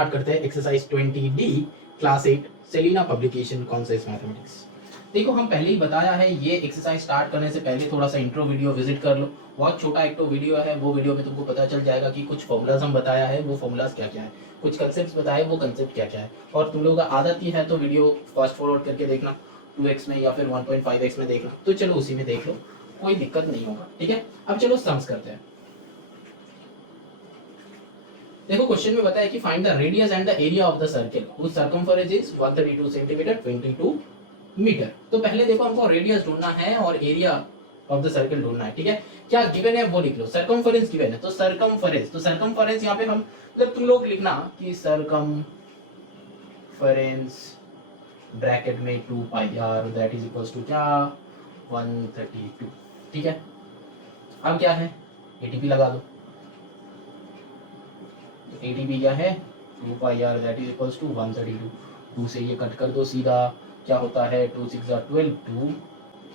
Start करते हैं exercise 20D class 8 Selina publication concepts mathematics. देखो हम पहले ही बताया है, ये एक्सरसाइज स्टार्ट करने से पहले थोड़ा सा इंट्रो वीडियो विजिट कर लो। बहुत छोटा एक तो वीडियो है, वो वीडियो में तुमको पता चल जाएगा कि कुछ फॉर्मूलाज हम बताया है, वो फॉर्मूलाज क्या क्या है, कुछ कंसेप्ट बताए वो कंसेप्ट क्या क्या है। और तुम लोगों का आदत ही है तो वीडियो फास्ट फॉरवर्ड करके देखना, 2x में या फिर 1.5x में देखना, तो चलो उसी में देख लो, कोई दिक्कत नहीं होगा। ठीक है, अब चलो सम्स करते हैं। देखो क्वेश्चन में बताया कि find the radius and the area of the circle whose circumference is 132 centimetre 22 metre. तो पहले देखो हमको रेडियस ढूंढना है और एरिया ऑफ द सर्कल ढूंढना है। ठीक है, क्या गिवन है वो लिख लो। सरकमफरेंस गिवन है तो सरकमफरेंस यहाँ पे हम मतलब तुम लोग लिखना कि सरकमफरेंस ब्रैकेट में 2 pi r that is equals to क्या 132। ठीक है, अब क्या है एटीपी लगा दो। एटीपी क्या है 2 pi r that is equals to 132। 2 से ये कट कर दो सीधा, क्या होता है 2 6 12, 2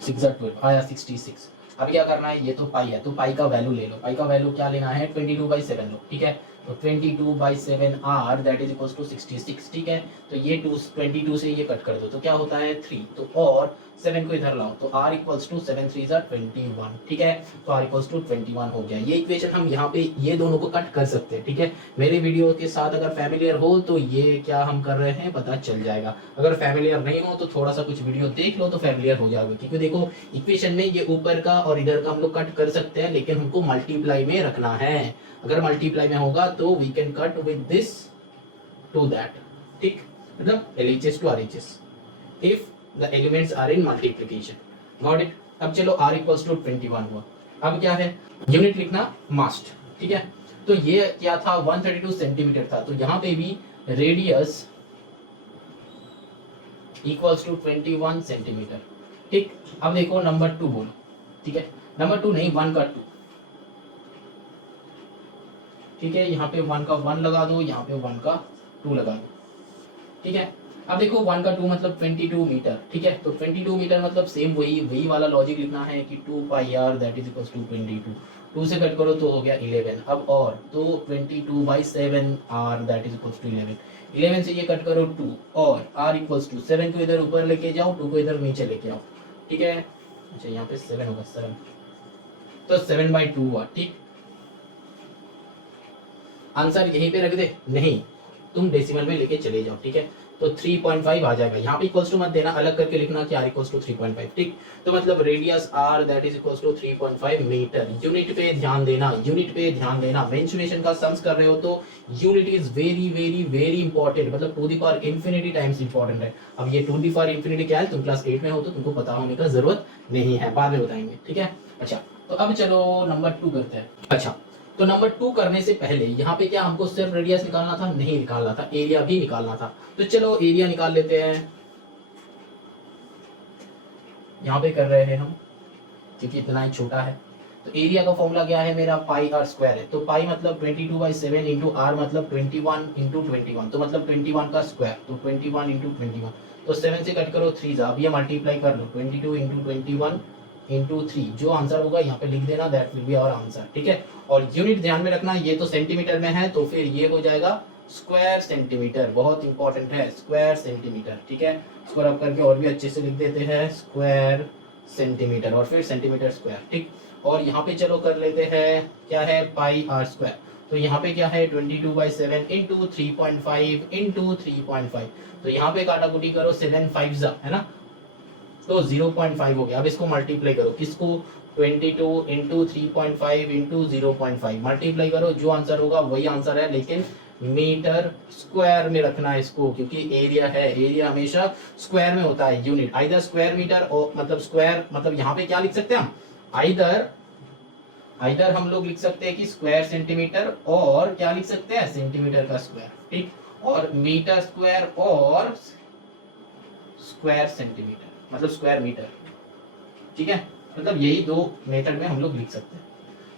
6 12 आया 66। अब क्या करना है, ये तो पाई है तो पाई का वैल्यू ले लो। पाई का वैल्यू क्या लेना है 22/7 लो। ठीक है, तो 22/7 r that is equals to 66। ठीक है, तो ये 22 से ये कट कर दो तो क्या होता है 3, तो और 7 को इधर लाओ तो r इक्वल्स टू 7 3 21। ठीक है, तो r इक्वल्स टू 21 हो गया। ये इक्वेशन हम यहाँ पे ये दोनों को कट कर सकते हैं। ठीक है, मेरे वीडियो के साथ अगर फैमिलियर हो तो ये क्या हम कर रहे हैं पता चल जाएगा, अगर फैमिलियर नहीं हो तो थोड़ा सा कुछ वीडियो देख लो तो फैमिलियर हो जाएगा। क्योंकि देखो इक्वेशन में ये ऊपर का और इधर का हम लोग कट कर सकते हैं, लेकिन हमको मल्टीप्लाई में रखना है। अगर मल्टीप्लाई में होगा तो we can cut with this to that. ठीक, मतलब LHS to RHS if the elements are in multiplication. Got it? अब चलो r equals to 21 हुआ। अब क्या है यूनिट लिखना मास्ट। ठीक है, तो ये क्या था 132 सेंटीमीटर था, तो यहाँ पे भी रेडियस इक्वल्स टू 21 सेंटीमीटर। ठीक, अब देखो नंबर 2 बोलो। ठीक है, नंबर 2 नहीं 1 का 2। ठीक है, यहाँ पे 1 का 1 लगा दो, यहाँ पे 1 का 2 लगा दो। ठीक है, अब देखो 1 का 2 मतलब 22 मीटर। ठीक है, तो 22 मीटर मतलब सेम वही वाला लॉजिक लिखना है कि 2 pi r that is equals to 22। 2 से कट करो तो हो गया 11। अब और तो 22/7 r that is equals to 11। 11 से ये कट करो 2 और r इक्वल्स टू 7 को इधर ऊपर लेके जाओ, 2 को इधर नीचे लेके आओ। ठीक है, अच्छा यहाँ पे 7 होगा 7, तो 7/2 हुआ। ठीक, आंसर यहीं पे रख दे, नहीं तुम डेसिमल में लेके चले जाओ। ठीक है, तो 3.5 आ जाएगा। यहाँ पे इक्वल्स टू मत देना, अलग करके लिखना कि r इक्वल्स टू 3.5। ठीक, तो मतलब radius r that is equals to 3.5 metre. Unit पे ध्यान देना, यूनिट पे ध्यान देना। मेंसुरेशन का सम्स कर रहे हो तो unit is very very very important, मतलब to the power infinity times important है। अब ये टू द पावर इंफिनिटी क्या है, तुम क्लास 8 में हो तो तुमको पता होने का जरूरत नहीं है, बाद में बताएंगे। ठीक है, अच्छा तो अब चलो नंबर 2 करते हैं। अच्छा, तो नंबर 2 करने से पहले यहाँ पे क्या हमको सिर्फ रेडियस निकालना था, नहीं निकालना था, एरिया भी निकालना था। तो चलो एरिया निकाल लेते हैं। यहाँ पे कर रहे हैं हम क्योंकि इतना ही छोटा है। तो एरिया का फॉर्मूला क्या है मेरा पाई आर स्क्वायर है, तो पाई मतलब 22/7 इंटू आर मतलब 21 इंटू 21, तो मतलब 21 का स्क्वायर, तो 21 इंटू 21, तो 7 से कट करो 3 जा, अब ये मल्टीप्लाई कर लो 22 इंटू 21 इंटू 3, जो आंसर होगा यहाँ पे लिख देना, that will be our answer. ठीक है, और यूनिट ध्यान में रखना, ये तो सेंटीमीटर में है तो फिर ये हो जाएगा स्क्वायर सेंटीमीटर, बहुत इंपॉर्टेंट है स्क्वायर सेंटीमीटर। ठीक है, स्क्वायर अप करके और भी अच्छे से लिख देते हैं स्क्वायर सेंटीमीटर और फिर सेंटीमीटर स्क्वायर। ठीक, और यहाँ पे चलो कर लेते हैं क्या है पाई आर स्क्वायर, तो यहाँ पे क्या है 22/7 इंटू 3.5 इंटू 3.5, तो यहाँ पे काटा कुटी करो 7 5 है ना, तो 0.5 हो गया। अब इसको मल्टीप्लाई करो, किसको 22 इंटू 3.5 इंटू 0.5 मल्टीप्लाई करो, जो आंसर होगा वही आंसर है, लेकिन मीटर स्क्वायर में रखना है इसको, क्योंकि एरिया है, एरिया हमेशा स्क्वायर में होता है। यूनिट आइदर स्क्वायर मीटर और मतलब स्क्वायर, मतलब यहाँ पे क्या लिख सकते हैं हम, आइदर हम लोग लिख सकते हैं कि स्क्वायर सेंटीमीटर, और क्या लिख सकते हैं सेंटीमीटर का स्क्वायर। ठीक, और मीटर स्क्वायर और स्क्वायर सेंटीमीटर मतलब स्क्वायर मीटर। ठीक है, मतलब यही दो मेथड में हम लोग लिख सकते हैं,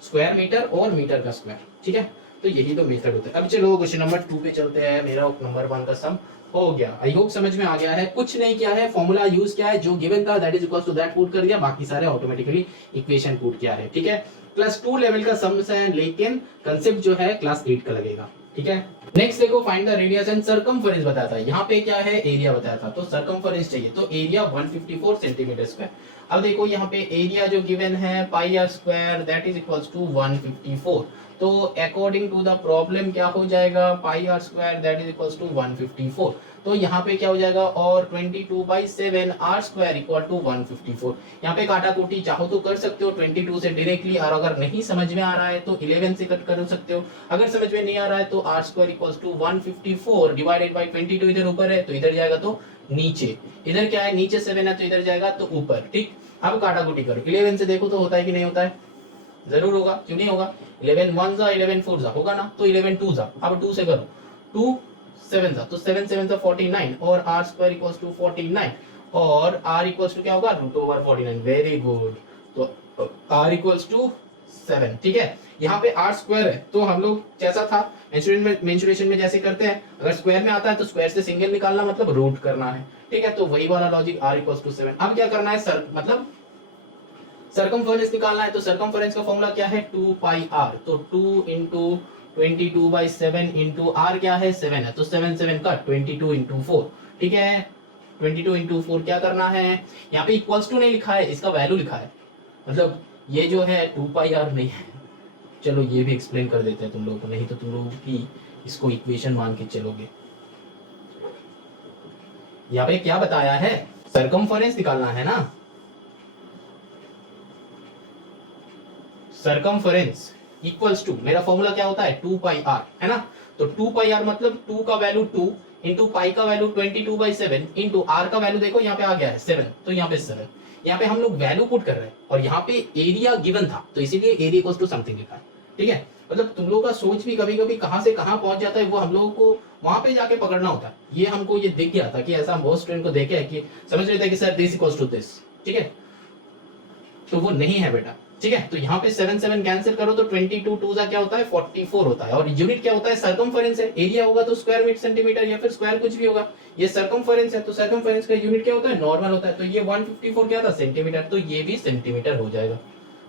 स्क्वायर मीटर और मीटर का स्क्वायर। ठीक है, तो यही दो मेथड होते हैं। अब चलो क्वेश्चन नंबर 2 पे चलते हैं। मेरा नंबर 1 का सम हो गया, आई होप समझ में आ गया है। कुछ नहीं किया है, फॉर्मूला यूज किया है, जो गिवन था that is equal to that put कर दिया, बाकी सारे ऑटोमेटिकली इक्वेशन पुट किया है। ठीक है, क्लास 2 लेवल का सम्स है, लेकिन कंसेप्ट जो है क्लास 8 का लगेगा। ठीक है। नेक्स्ट देखो find the radius and circumference बताता है, यहाँ पे क्या है एरिया बताया था, तो सरकमफेरेंस चाहिए, तो एरिया 154 सेंटीमीटर स्क्वायर। अब देखो यहाँ पे एरिया जो गिवन है pi are square that is equals to 154, तो अकॉर्डिंग टू द प्रॉब्लम क्या हो जाएगा, pi are square that is equals to 154, तो यहाँ पे क्या हो जाएगा, और 22/7 आर स्क्वायर इक्वल टू 154। यहाँ पे काटा कुटी चाहो तो कर सकते हो 22 से डायरेक्टली, और अगर नहीं समझ में आ रहा है तो 11 से कट कर सकते हो। अगर समझ में नहीं आ रहा है तो are square equals to 154 divided by 22, इधर ऊपर है तो इधर जाएगा तो नीचे, इधर क्या है नीचे 7 है तो इधर जाएगा तो ऊपर। ठीक, अब काटा कुटी करो, 11 से देखो तो होता है कि नहीं होता है, जरूर होगा, क्यों नहीं होगा, 11 1 जा 11 4 जा होगा ना, तो 11 2 जा, अब 2 से करो, 2 7 जा, तो 7 7 जा 49, और आर स्क्वायर इक्वल्स टू 49, और आर इक्वल्स टू क्या होगा, √49। वेरी गुड, तो आर इक्वल्स टू 7। ठीक है, यहाँ पे आर स्क्वायर है तो हम लोग जैसा था मेंसुरेशन में जैसे करते हैं, अगर स्क्वायर में आता है तो स्क्वायर से सिंगल निकालना मतलब रूट करना है। ठीक है, तो वही वाला लॉजिक, आर इक्वल्स टू 7। अब क्या करना है, मतलब सरकमफेरेंस निकालना है, तो सरकमफेरेंस का फॉर्मूला क्या है, 2 पाई आर, तो 2 इंटू 22/7 इंटू आर क्या है 7 है, तो 7 7 का 22 इंटू 4। ठीक है, 22 इंटू 4 क्या करना है, यहाँ पे इक्वल्स टू नहीं लिखा है, इसका वैल्यू लिखा है, मतलब ये जो है 2 पाई आर नहीं है। चलो ये भी एक्सप्लेन कर देते हैं तुम लोगों को, नहीं तो तुम लोग भी इसको इक्वेशन मान के चलोगे। यहाँ पे क्या बताया है, सरकमफेरेंस निकालना है ना, सरकमफेरेंस इक्वल्स टू, मेरा फॉर्मूला क्या होता है 2 पाई आर, है ना, तो 2 पाई आर मतलब 2 का वैल्यू 2 इंटू पाई का वैल्यू 22/7 इंटू आर का वैल्यू देखो यहाँ पे आ गया है 7, तो यहाँ पे 7, यहाँ पे हम लोग वैल्यू पुट कर रहे हैं, और यहाँ पे एरिया गिवन था तो इसीलिए एरिया इक्वल्स टू समथिंग लिखा है। ठीक है, मतलब तुम लोगों का सोच भी कभी कभी कहाँ से कहाँ पहुंच जाता है, वो हम लोगों को वहां पे जाके पकड़ना होता है। ये हमको ये दिख गया था कि ऐसा हम बहुत स्टूडेंट को देखे है कि समझ रहे थे कि sir this equals to this, ठीक है, तो वो नहीं है बेटा। ठीक है, तो यहाँ पे 7 7 कैंसिल करो तो 22 2 जा क्या होता है 44 होता है, और यूनिट क्या होता है सरकमफेरेंस है, एरिया होगा तो स्क्वायर मीटर सेंटीमीटर या फिर स्क्वायर कुछ भी होगा, ये सरकमफेरेंस है तो सरकमफेरेंस का यूनिट क्या होता है नॉर्मल होता है, तो ये 154 क्या था सेंटीमीटर, तो ये भी सेंटीमीटर हो जाएगा।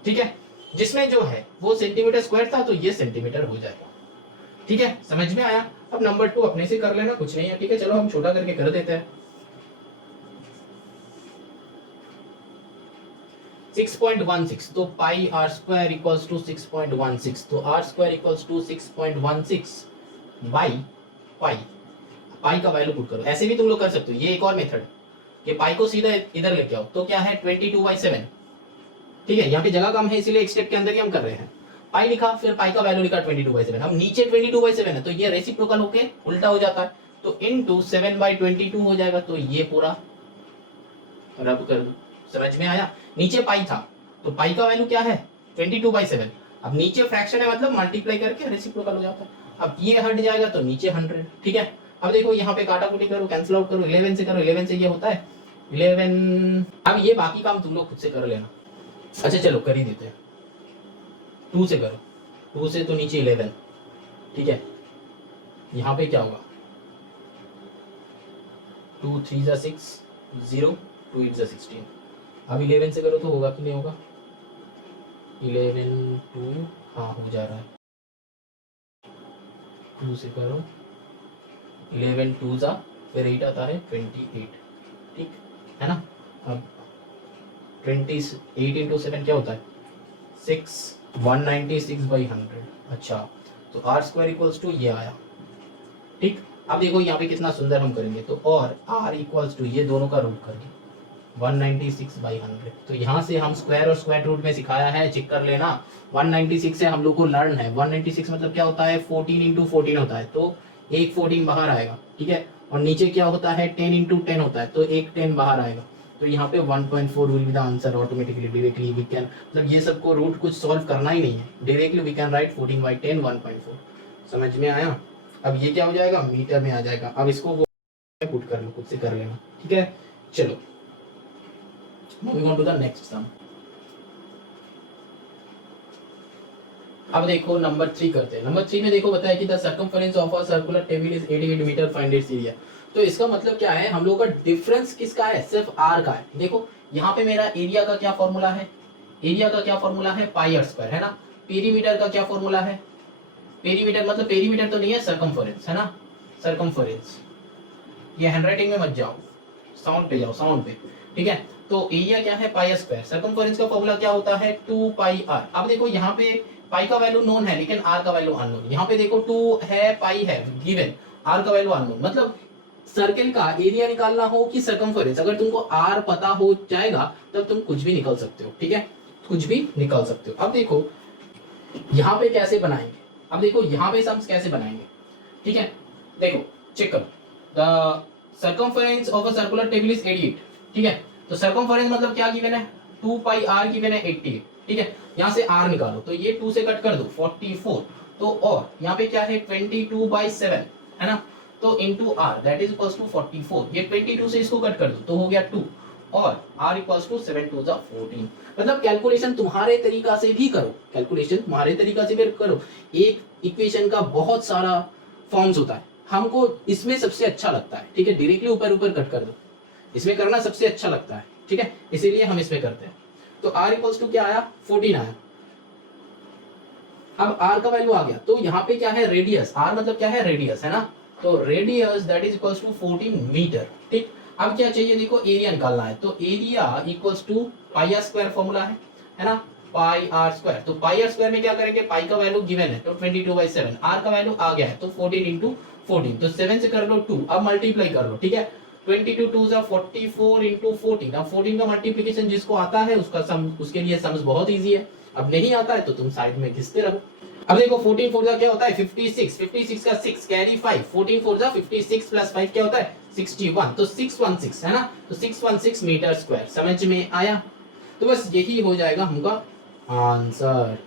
ठीक है, जिसमें जो है वो सेंटीमीटर स्क्वायर था तो ये सेंटीमीटर हो जाएगा। ठीक है, समझ में आया। अब नंबर 2 अपने से कर लेना, कुछ नहीं है। ठीक है, चलो हम छोटा करके कर देते हैं। 6.16, तो pi are square equals to 6.16, तो are square equals to 6.16 by pi, pi का वैल्यू पुट करो। ऐसे भी तुम लोग कर सकते हो, ये एक और मेथड कि पाई को सीधा इधर लेके आओ, तो क्या है 22/7। ठीक है, यहाँ पे जगह कम है इसीलिए एक स्टेप के अंदर ही हम कर रहे हैं। पाई लिखा, फिर पाई का वैल्यू लिखा 22/7, अब नीचे 22/7 है तो ये रेसिप्रोकल होके उल्टा हो जाता है, तो इनटू 7/22 हो जाएगा, तो ये पूरा रब कर दो। समझ में आया, नीचे पाई था तो पाई का वैल्यू क्या है 22/7, अब नीचे फ्रैक्शन है मतलब मल्टीप्लाई करके रेसिप्रोकल हो जाता है, अब ये हट जाएगा तो नीचे 100। ठीक है, अब देखो यहाँ पे काटा कुटी करो, कैंसिल आउट करो, 11 से करो, 11 से ये होता है 11। अब ये बाकी काम तुम लोग खुद से कर लेना। अच्छा चलो कर ही देते हैं, 2 से करो, 2 से तो नीचे 11। ठीक है, यहाँ पे क्या होगा 2 3 जा 6 0 2 8 जा 16, अब 11 से करो तो होगा कि नहीं होगा, 11 2 हाँ हो जा रहा है, 2 से करो 11 2 जा फिर 8 आता है 28। ठीक है ना, अब 28 इंटू 7 क्या होता है 6, 196/100। अच्छा, तो आर स्क्वायर इक्वल्स टू ये आया। ठीक, अब देखो यहाँ पे कितना सुंदर हम करेंगे, तो और आर इक्वल्स टू ये दोनों का रूट करके 196/100, तो यहाँ से हम स्क्वायर और स्क्वायर रूट में सिखाया है, चेक कर लेना। 196 से हम लोग को लर्न है, 196 मतलब क्या होता है 14 इंटू 14 होता है, तो एक 14 बाहर आएगा। ठीक है, और नीचे क्या होता है 10 इंटू 10 होता है, तो एक 10 बाहर आएगा, तो यहाँ पे 1.4 will be the answer automatically. Directly we can, मतलब ये सबको रूट कुछ सॉल्व करना ही नहीं है, डायरेक्टली वी कैन राइट 14/10 1.4। समझ में आया। अब ये क्या हो जाएगा मीटर में आ जाएगा, अब इसको वो पुट कर लो, खुद से कर लेना। ठीक है, चलो moving on to the next sum. अब देखो नंबर 3 करते हैं। नंबर 3 में देखो बताया कि the circumference of a circular table is 88 metre, find its area. तो इसका मतलब क्या है, हम लोग का डिफरेंस किसका है, सिर्फ आर का है। देखो यहाँ पे मेरा एरिया का क्या फॉर्मूला है, एरिया का क्या फॉर्मूला है पाई आर स्क्वायर, है ना। पेरीमीटर का क्या फॉर्मूला है, पेरीमीटर मतलब पेरीमीटर तो नहीं है, सर्कमफरेंस है ना, सर्कमफरेंस। ये हैंडराइटिंग में मत जाओ, साउंड पे जाओ, साउंड पे, ठीक है। तो एरिया क्या है, पाई स्क्वायर। सर्कमफरेंस का फॉर्मूला क्या होता है, 2 पाई आर। अब देखो यहाँ पे पाई का वैल्यू नोन है लेकिन आर का वैल्यू अननोन। यहाँ पे देखो 2 है, पाई है गिवन, आर का वैल्यू अननोन। मतलब सर्कल का एरिया निकालना हो कि सर्कमफरेंस, अगर तुमको आर पता हो जाएगा तब तुम कुछ भी निकाल सकते हो, ठीक है, कुछ भी निकाल सकते हो। अब देखो यहाँ पे कैसे बनाएंगे, अब देखो यहाँ पे सम्स कैसे बनाएंगे, ठीक है। देखो चेक करो, the circumference of a circular table is 88, ठीक है। तो सर्कमफरेंस मतलब क्या गिवन है, 2 पाई आर गिवन है 88, ठीक है। यहाँ से आर निकालो तो ये 2 से कट कर दो 44, तो और यहाँ पे क्या है 22/7 है ना, तो into R that is equals to 44। ये 22 से इसको कट कर दो तो हो गया 2, और r इक्वल्स टू 7 2 14। मतलब कैलकुलेशन तुम्हारे तरीका से भी करो, कैलकुलेशन तुम्हारे तरीका से भी करो। एक इक्वेशन का बहुत सारा फॉर्म्स होता है, हमको इसमें सबसे अच्छा लगता है, ठीक है, डायरेक्टली ऊपर ऊपर कट कर दो, इसमें करना सबसे अच्छा लगता है, ठीक है, इसीलिए हम इसमें करते हैं। तो r इक्वल्स टू क्या आया, 14 आया। अब r का वैल्यू आ गया, तो यहाँ पे क्या है, रेडियस, r मतलब क्या है, रेडियस है ना, तो radius that is equals to 14 metre, ठीक। अब क्या चाहिए, देखो एरिया निकालना है, तो area equals to pi are square formula है ना, पाई आर स्क्वायर। तो पाई आर स्क्वायर में क्या करेंगे, पाई का वैल्यू गिवन है तो 22/7, आर का वैल्यू आ गया है तो 14 इंटू 14, तो 7 से कर लो 2, अब मल्टीप्लाई कर लो, ठीक है। 22 2 44 इंटू 14। अब 14 का मल्टीप्लीकेशन जिसको आता है उसका सम, उसके लिए सम्स बहुत इजी है। अब नहीं आता है तो तुम साइड में घिसते रहो। अब देखो 14 4 क्या होता है, 56, 56 का 6 कैरी 5, 14 4 56 प्लस 5 क्या होता है 61, तो 616 है ना, तो 616 मीटर स्क्वायर। समझ में आया, तो बस यही हो जाएगा हम लोग का आंसर,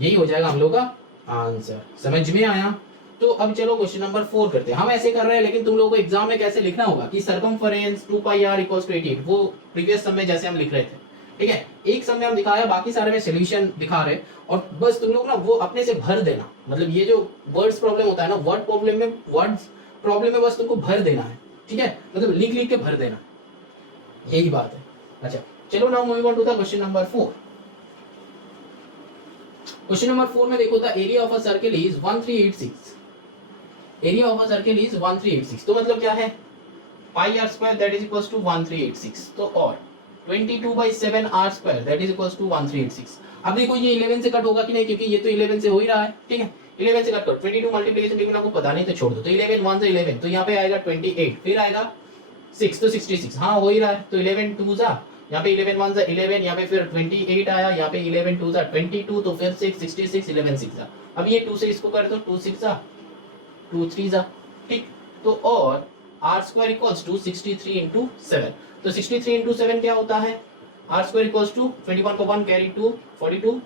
यही हो जाएगा हम लोग का आंसर। समझ में आया, तो अब चलो क्वेश्चन नंबर 4 करते हैं। हम ऐसे कर रहे हैं लेकिन तुम लोगों को एग्जाम में कैसे लिखना होगा कि circumference 2 pi r equals to 88, वो प्रीवियस सम में जैसे हम लिख रहे थे, ठीक है। एक सम में हम दिखाया, बाकी सारे में सॉल्यूशन दिखा रहे, और बस तुम लोग ना वो अपने से भर देना। मतलब ये जो वर्ड्स प्रॉब्लम होता है ना, वर्ड प्रॉब्लम में, वर्ड्स प्रॉब्लम में बस तुमको भर देना है, ठीक है, मतलब लिख लिख के भर देना, यही बात है। अच्छा चलो now moving on to the question number 4। Question number 4 में देखो, the area of a circle is 1386, area of a circle is 1386, तो मतलब क्या है, pi are square that is equals to 1386, तो और 22/7 r square that is equals to 1386। अब देखो ये 11 से कट होगा कि नहीं, क्योंकि ये तो 11 से हो ही रहा है, ठीक है, 11 से कट करो, 22 मल्टीप्लिकेशन टेबल आपको पता नहीं तो छोड़ दो, तो 11 1 से 11, तो यहाँ पे आएगा 28, फिर आएगा 6 तो 66, हाँ हो ही रहा है, तो 11 2 जा, यहाँ पे 11 1 जा 11, यहाँ पे फिर 28 आया, यहाँ पे 11 2 जा 22, तो फिर 6 66 11 6 जा। अब ये 2 से इसको कर दो, 2 6 जा 2 3 जा, ठीक। तो और r square equals to 63 into 7, तो 63 इंटू 7 क्या होता है, r स्क्वायर इक्वल्स टू 21 को 1 कैरी 2 42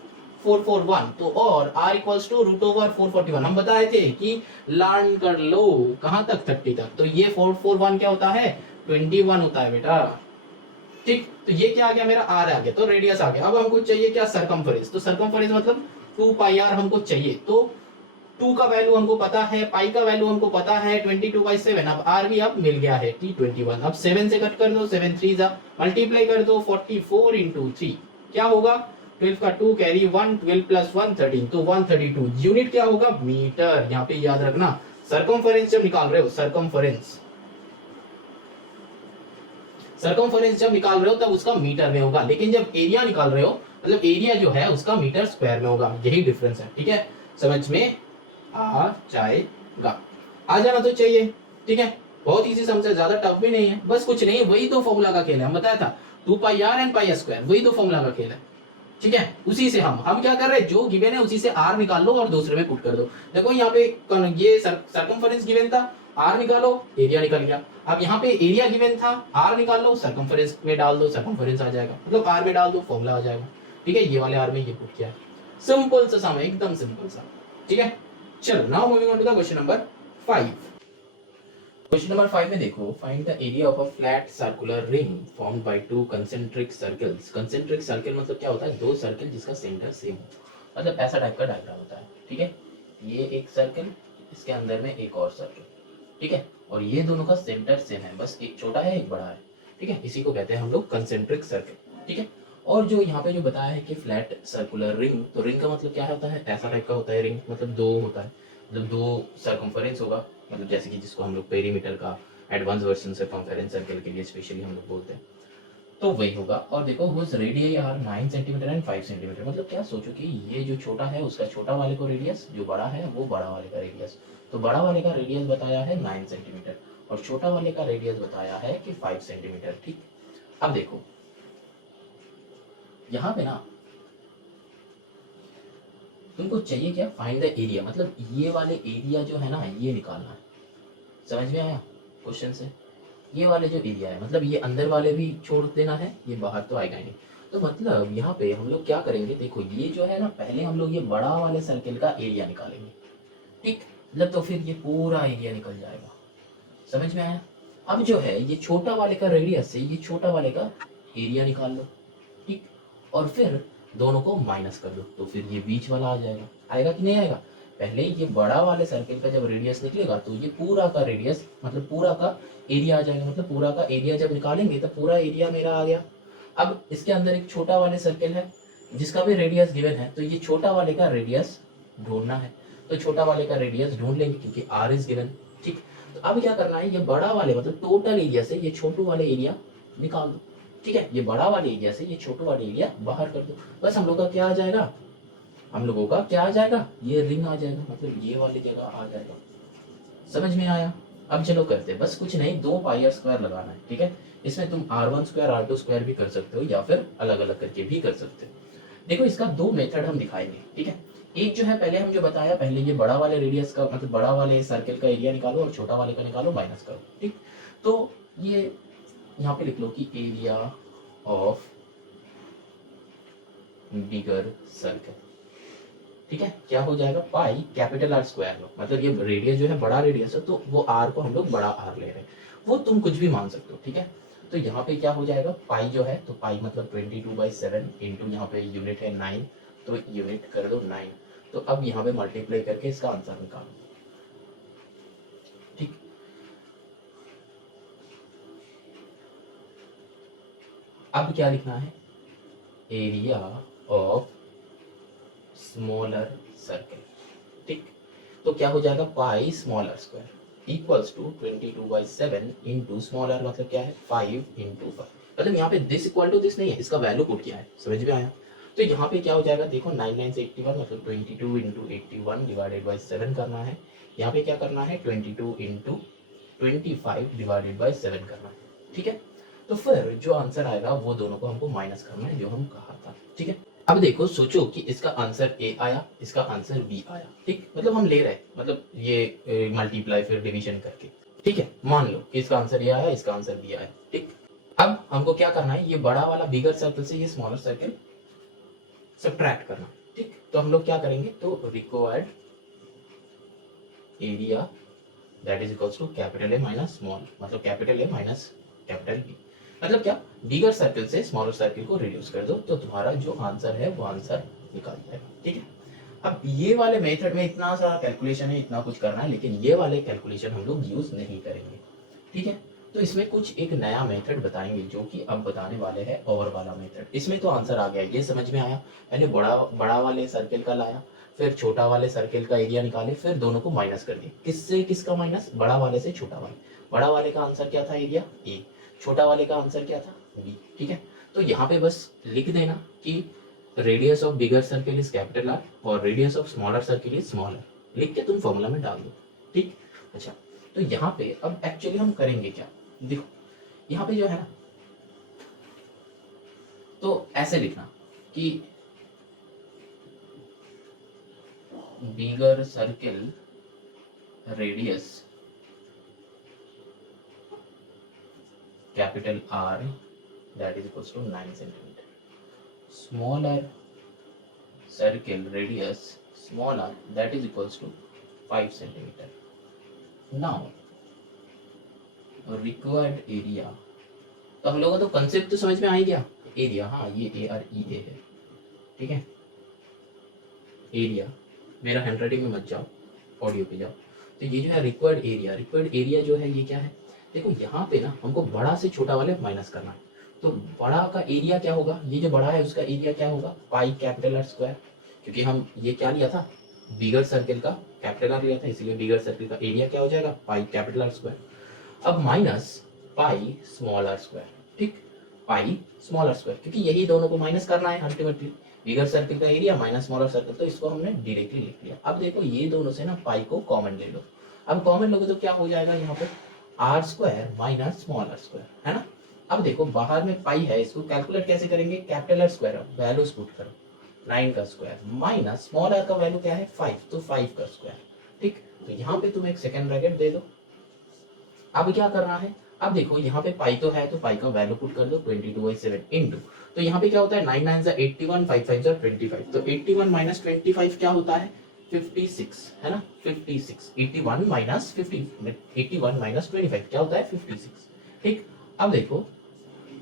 441, तो और r equals to root over 441। हम बताए थे कि लर्न कर लो कहां तक 30 तक, तो ये 441 क्या होता है 21 होता है बेटा, ठीक। तो ये क्या आ गया, मेरा r आ गया, तो रेडियस आ गया। अब हमको चाहिए क्या, सर्कमफरेंस, तो सर्कमफरेंस मतलब 2 पाई r हमको चाहिए, तो 2 का वैल्यू हमको पता है, पाई का वैल्यू हमको पता है 22/7, अब r भी अब मिल गया है t21। अब 7 से कट कर दो, 7 3 जा, मल्टीप्लाई कर दो 44 इंटू 3 क्या होगा, 12 का 2 कैरी 1, 12 प्लस 1 13, तो 132। यूनिट क्या होगा, मीटर। यहाँ पे याद रखना, सर्कमफरेंस जब निकाल रहे हो, सर्कमफरेंस जब निकाल रहे हो तब उसका मीटर में होगा, लेकिन जब एरिया निकाल रहे हो मतलब एरिया जो है उसका मीटर स्क्वायर में होगा, यही डिफरेंस है, ठीक है। समझ में आ जाएगा, आ जाना तो चाहिए, ठीक है। बहुत इजी समझ, ज्यादा टफ भी नहीं है, बस कुछ नहीं, वही दो फॉर्मूला का खेल है, हम बताया था 2 pi are and pi square, वही दो फॉर्मूला का खेल है, ठीक है। उसी से हम क्या कर रहे हैं, जो गिवन है उसी से आर निकाल लो और दूसरे में पुट कर दो। देखो यहाँ पे ये सर्कमफरेंस गिवन था, आर निकालो, एरिया निकल गया। अब यहाँ पे एरिया गिवन था, आर निकाल लो, सर्कमफरेंस में डाल दो, सर्कमफरेंस आ जाएगा, मतलब आर में डाल दो, फॉर्मूला आ जाएगा, ठीक है। ये वाले आर में ये पुट किया है, सिंपल सा सम है, एकदम सिंपल सा, ठीक है। चलो now moving on to the question number 5। Question number 5 में देखो, find the area of a flat circular ring formed by two concentric circles. Concentric circle मतलब क्या होता है, दो सर्कल जिसका सेंटर सेम हो, मतलब ऐसा टाइप का डायग्राम होता है, ठीक है। ये एक सर्कल, इसके अंदर में एक और सर्कल, ठीक है, और ये दोनों का सेंटर सेम है, बस एक छोटा है एक बड़ा है, ठीक है। इसी को कहते हैं हम लोग कंसेंट्रिक सर्कल, ठीक है। और जो यहाँ पे जो बताया है कि फ्लैट सर्कुलर रिंग, तो रिंग का मतलब क्या होता है, ऐसा टाइप का होता है रिंग, मतलब दो होता है, मतलब दो सर्कम्फरेंस होगा, मतलब जैसे कि जिसको हम लोग पेरीमीटर का एडवांस वर्जन सर्कम्फरेंस सर्कल के लिए स्पेशली हम लोग बोलते हैं, तो वही होगा। और देखो whose radius are 9 centimetre and 5 centimetre, मतलब क्या सोचो कि ये जो छोटा है उसका छोटा वाले को रेडियस, जो बड़ा है वो बड़ा वाले का रेडियस, तो बड़ा वाले का रेडियस बताया है 9 सेंटीमीटर और छोटा वाले का रेडियस बताया है कि 5 सेंटीमीटर। ठीक, अब देखो यहाँ पे ना तुमको चाहिए क्या, फाइंड द एरिया, मतलब ये वाले एरिया जो है ना ये निकालना है। समझ में आया क्वेश्चन से? ये वाले जो एरिया है मतलब ये अंदर वाले भी छोड़ देना है, ये बाहर तो आएगा ही नहीं। तो मतलब यहाँ पे हम लोग क्या करेंगे, देखो ये जो है ना पहले हम लोग ये बड़ा वाले सर्किल का एरिया निकालेंगे। ठीक, मतलब तो फिर ये पूरा एरिया निकल जाएगा। समझ में आया? अब जो है ये छोटा वाले का रेडियस से ये छोटा वाले का एरिया निकाल लो। ठीक, और फिर दोनों को माइनस कर दो तो फिर ये बीच वाला आ जाएगा। आएगा कि नहीं आएगा? पहले ये बड़ा वाले सर्किल का जब रेडियस निकलेगा तो ये पूरा का रेडियस मतलब पूरा का एरिया आ जाएगा, मतलब पूरा का एरिया जब निकालेंगे तो पूरा एरिया मेरा आ गया। अब इसके अंदर एक छोटा वाले सर्किल है जिसका भी रेडियस गिवन है, तो ये छोटा वाले का रेडियस ढूंढना है, तो छोटा वाले का रेडियस ढूंढ लेंगे क्योंकि आर इज गिवन। ठीक, तो अब क्या करना है, ये बड़ा वाले मतलब टोटल एरिया से ये छोटू वाले एरिया निकाल दो। ठीक है, ये बड़ा वाले एरिया से ये छोटू वाले एरिया बाहर कर दो, बस हम लोग का क्या आ जाएगा, हम लोगों का क्या आ जाएगा, ये रिंग आ जाएगा, मतलब ये वाली जगह आ जाएगा। समझ में आया? अब चलो करते हैं, बस कुछ नहीं, 2 पाई आर स्क्वायर लगाना है। ठीक है, इसमें तुम R1 स्क्वायर R2 स्क्वायर भी कर सकते हो या फिर अलग अलग करके भी कर सकते हो। देखो इसका 2 मेथड हम दिखाएंगे। ठीक है, एक जो है पहले हम जो बताया, पहले ये बड़ा वाले रेडियस का मतलब बड़ा वाले सर्किल का एरिया निकालो और छोटा वाले का निकालो माइनस करो। ठीक, तो ये यहाँ पे लिख लो कि एरिया ऑफ बिगर सर्कल। ठीक है, क्या हो जाएगा, पाई कैपिटल आर स्क्वायर लो, मतलब ये रेडियस जो है बड़ा रेडियस है तो वो आर को हम लोग बड़ा आर ले रहे हैं, वो तुम कुछ भी मान सकते हो। ठीक है, तो यहाँ पे क्या हो जाएगा, पाई जो है तो पाई मतलब 22/7 इंटू यहाँ पे यूनिट है 9, तो यूनिट कर दो 9, तो अब यहाँ पे मल्टीप्लाई करके इसका आंसर निकालो। ठीक, अब क्या लिखना है, एरिया ऑफ स्मॉलर सर्कल। ठीक, तो क्या हो जाएगा, pi smaller square equals to 22/7 into smaller मतलब क्या है 5 इंटू 5, मतलब यहाँ पे दिस इक्वल टू दिस नहीं है, इसका वैल्यू पुट किया है। समझ में आया? तो यहाँ पे क्या हो जाएगा, देखो 99 से 81 मतलब 22 इंटू 81 डिवाइडेड बाई 7 करना है, यहाँ पे क्या करना है 22 इंटू 25 डिवाइडेड बाई 7 करना है। ठीक है, तो फिर जो आंसर आएगा वो दोनों को हमको माइनस करना है जो हम कहा था। ठीक है, अब देखो सोचो कि इसका आंसर ए आया, इसका आंसर बी आया। ठीक, मतलब हम ले रहे हैं मतलब ये मल्टीप्लाई फिर डिवीजन करके। ठीक है, मान लो कि इसका आंसर ए आया, इसका आंसर बी आया। ठीक, अब हमको क्या करना है, ये बड़ा वाला बिगर सर्कल से ये स्मॉलर सर्कल सब्ट्रैक्ट करना। ठीक, तो हम लोग क्या करेंगे, तो required area that is equals to capital A minus small, मतलब capital A minus capital B, मतलब क्या, बिगर सर्कल से स्मॉलर सर्कल को रिड्यूस कर दो तो तुम्हारा जो आंसर है वो आंसर निकाल जाएगा। ठीक है, अब ये वाले मेथड में इतना सारा कैलकुलेशन है, इतना कुछ करना है, लेकिन ये वाले कैलकुलेशन हम लोग यूज नहीं करेंगे। ठीक है, तो इसमें कुछ एक नया मेथड बताएंगे जो कि अब बताने वाले हैं, ओवर वाला मेथड। इसमें तो आंसर आ गया, ये समझ में आया, पहले बड़ा वाले सर्कल का लाया, फिर छोटा वाले सर्कल का एरिया निकाले, फिर दोनों को माइनस कर दिया। किससे किसका माइनस, बड़ा वाले से छोटा वाले। बड़ा वाले का आंसर क्या था, एरिया ए, छोटा वाले का आंसर क्या था, बी। ठीक है, तो यहाँ पे बस लिख देना कि radius of bigger circle is capital R और radius of smaller circle is smaller, लिख के तुम फॉर्मूला में डाल दो। ठीक, अच्छा, तो यहाँ पे अब एक्चुअली हम करेंगे क्या, देखो यहाँ पे जो है ना, तो ऐसे लिखना कि bigger circle radius capital R that is equals to 9 centimetre, smaller circle radius smaller that is equals to 5 centimetre. Now required area, तो हम लोगों को तो कंसेप्ट तो समझ में आ ही गया, एरिया, हाँ ये ए आर ई ए है। ठीक है, एरिया, मेरा हैंडराइटिंग में मत जाओ, ऑडियो पे जाओ। तो ये जो है रिक्वायर्ड एरिया, रिक्वायर्ड एरिया जो है ये क्या है, देखो यहाँ पे ना हमको बड़ा से छोटा वाले माइनस करना है, तो बड़ा का एरिया क्या होगा, ये जो बड़ा है उसका एरिया क्या होगा, पाई कैपिटल आर स्क्वायर, क्योंकि हम ये क्या लिया था, बिगर सर्किल का कैपिटल आर लिया था, इसलिए बिगर सर्किल का एरिया क्या हो जाएगा, पाई कैपिटल आर स्क्वायर। अब minus pi small are square, ठीक, पाई स्मॉल आर स्क्वायर, क्योंकि यही दोनों को माइनस करना है अल्टीमेटली, बिगर सर्किल का एरिया माइनस स्मॉलर सर्किल, तो इसको हमने डायरेक्टली लिख लिया। अब देखो ये दोनों से ना पाई को कॉमन ले लो, अब कॉमन लोगे तो क्या हो जाएगा यहाँ पे, R square minus small are square, है ना। अब देखो बाहर में पाई है, इसको कैलकुलेट कैसे करेंगे, capital R square, values put करो, 9 का स्क्वायर माइनस स्मॉल आर का वैल्यू क्या है 5, तो 5 का स्क्वायर, ठीक। तो यहाँ पे तुम एक सेकेंड ब्रैकेट दे दो। अब क्या करना है, अब देखो यहाँ पे पाई तो है, तो पाई का वैल्यू पुट कर दो 22/7 इंटू, तो यहाँ पे क्या होता है 9 9 जा 81, 5 5 जा 25, तो 81 माइनस 25 क्या होता है 56, है ना, 56, 81 माइनस 50, 81 माइनस 25 क्या होता है 56, ठीक। अब देखो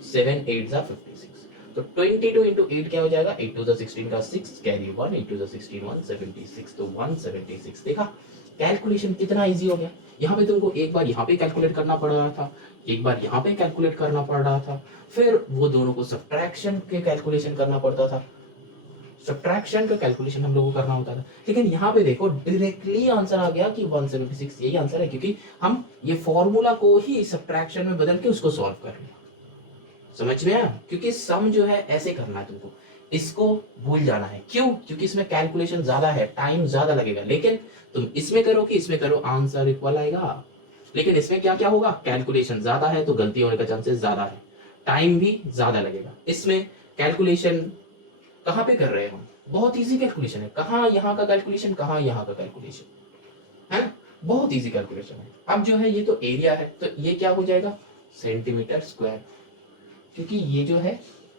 7 8 जा 56, तो 22 इंटू 8 क्या हो जाएगा, 8 2 जा 16 का 6 कैरी 1, 8 2 जा 16 176, तो 176। देखा कैलकुलेशन कितना इजी हो गया। यहाँ पे तुमको एक बार यहाँ पे कैलकुलेट करना पड़ रहा था, एक बार यहाँ पे कैलकुलेट करना पड़ रहा था, फिर वो दोनों को सब्ट्रैक्शन के कैलकुलेशन करना पड़ता था, सब्ट्रैक्शन का कैलकुलेशन हम लोगों को करना होता था। लेकिन यहाँ पे देखो डायरेक्टली आंसर आ गया कि 176 यही आंसर है, क्योंकि हम ये फॉर्मूला को ही सब्ट्रैक्शन में बदल के उसको सॉल्व कर लिया। समझ में आया, क्योंकि सम जो है ऐसे करना है तुमको, इसको भूल जाना है, क्यों, क्योंकि इसमें कैलकुलेशन ज्यादा है, टाइम ज्यादा लगेगा, लेकिन तुम इसमें करो कि इसमें करो आंसर इक्वल आएगा। लेकिन इसमें क्या क्या होगा, कैलकुलेशन ज्यादा है तो गलती होने का चांसेस ज्यादा है, टाइम भी ज्यादा लगेगा। इसमें कैलकुलेशन कहाँ पे कर रहे हैं हम, बहुत इजी कैलकुलेशन है, कहाँ यहाँ का कैलकुलेशन, कहाँ यहाँ का कैलकुलेशन है, बहुत इजी कैलकुलेशन है। अब जो है ये तो एरिया है, तो ये क्या हो जाएगा सेंटीमीटर स्क्वायर, क्योंकि ये जो है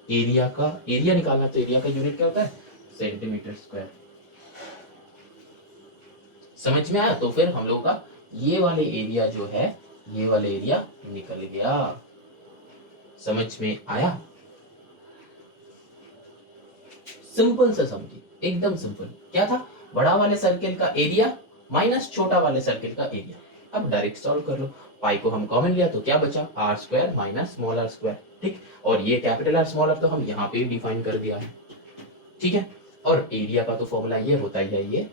एरिया का एरिया निकालना, तो एरिया का यूनिट क्या होता है सेंटीमीटर स्क्वायर। समझ में आया, तो फिर हम लोग का ये वाले एरिया जो है, ये वाले एरिया निकल गया। समझ में आया, सिंपल सा सम की, एकदम सिंपल। क्या था, बड़ा वाले सर्किल का एरिया माइनस छोटा वाले सर्किल का एरिया। अब डायरेक्ट सॉल्व कर लो, पाई को हम कॉमन लिया तो क्या बचा, R square minus small are square, ठीक। और ये कैपिटल आर स्मॉल आर तो हम यहाँ पे डिफाइन कर दिया है, ठीक है। और एरिया का तो फॉर्मूला ये होता ही है, ये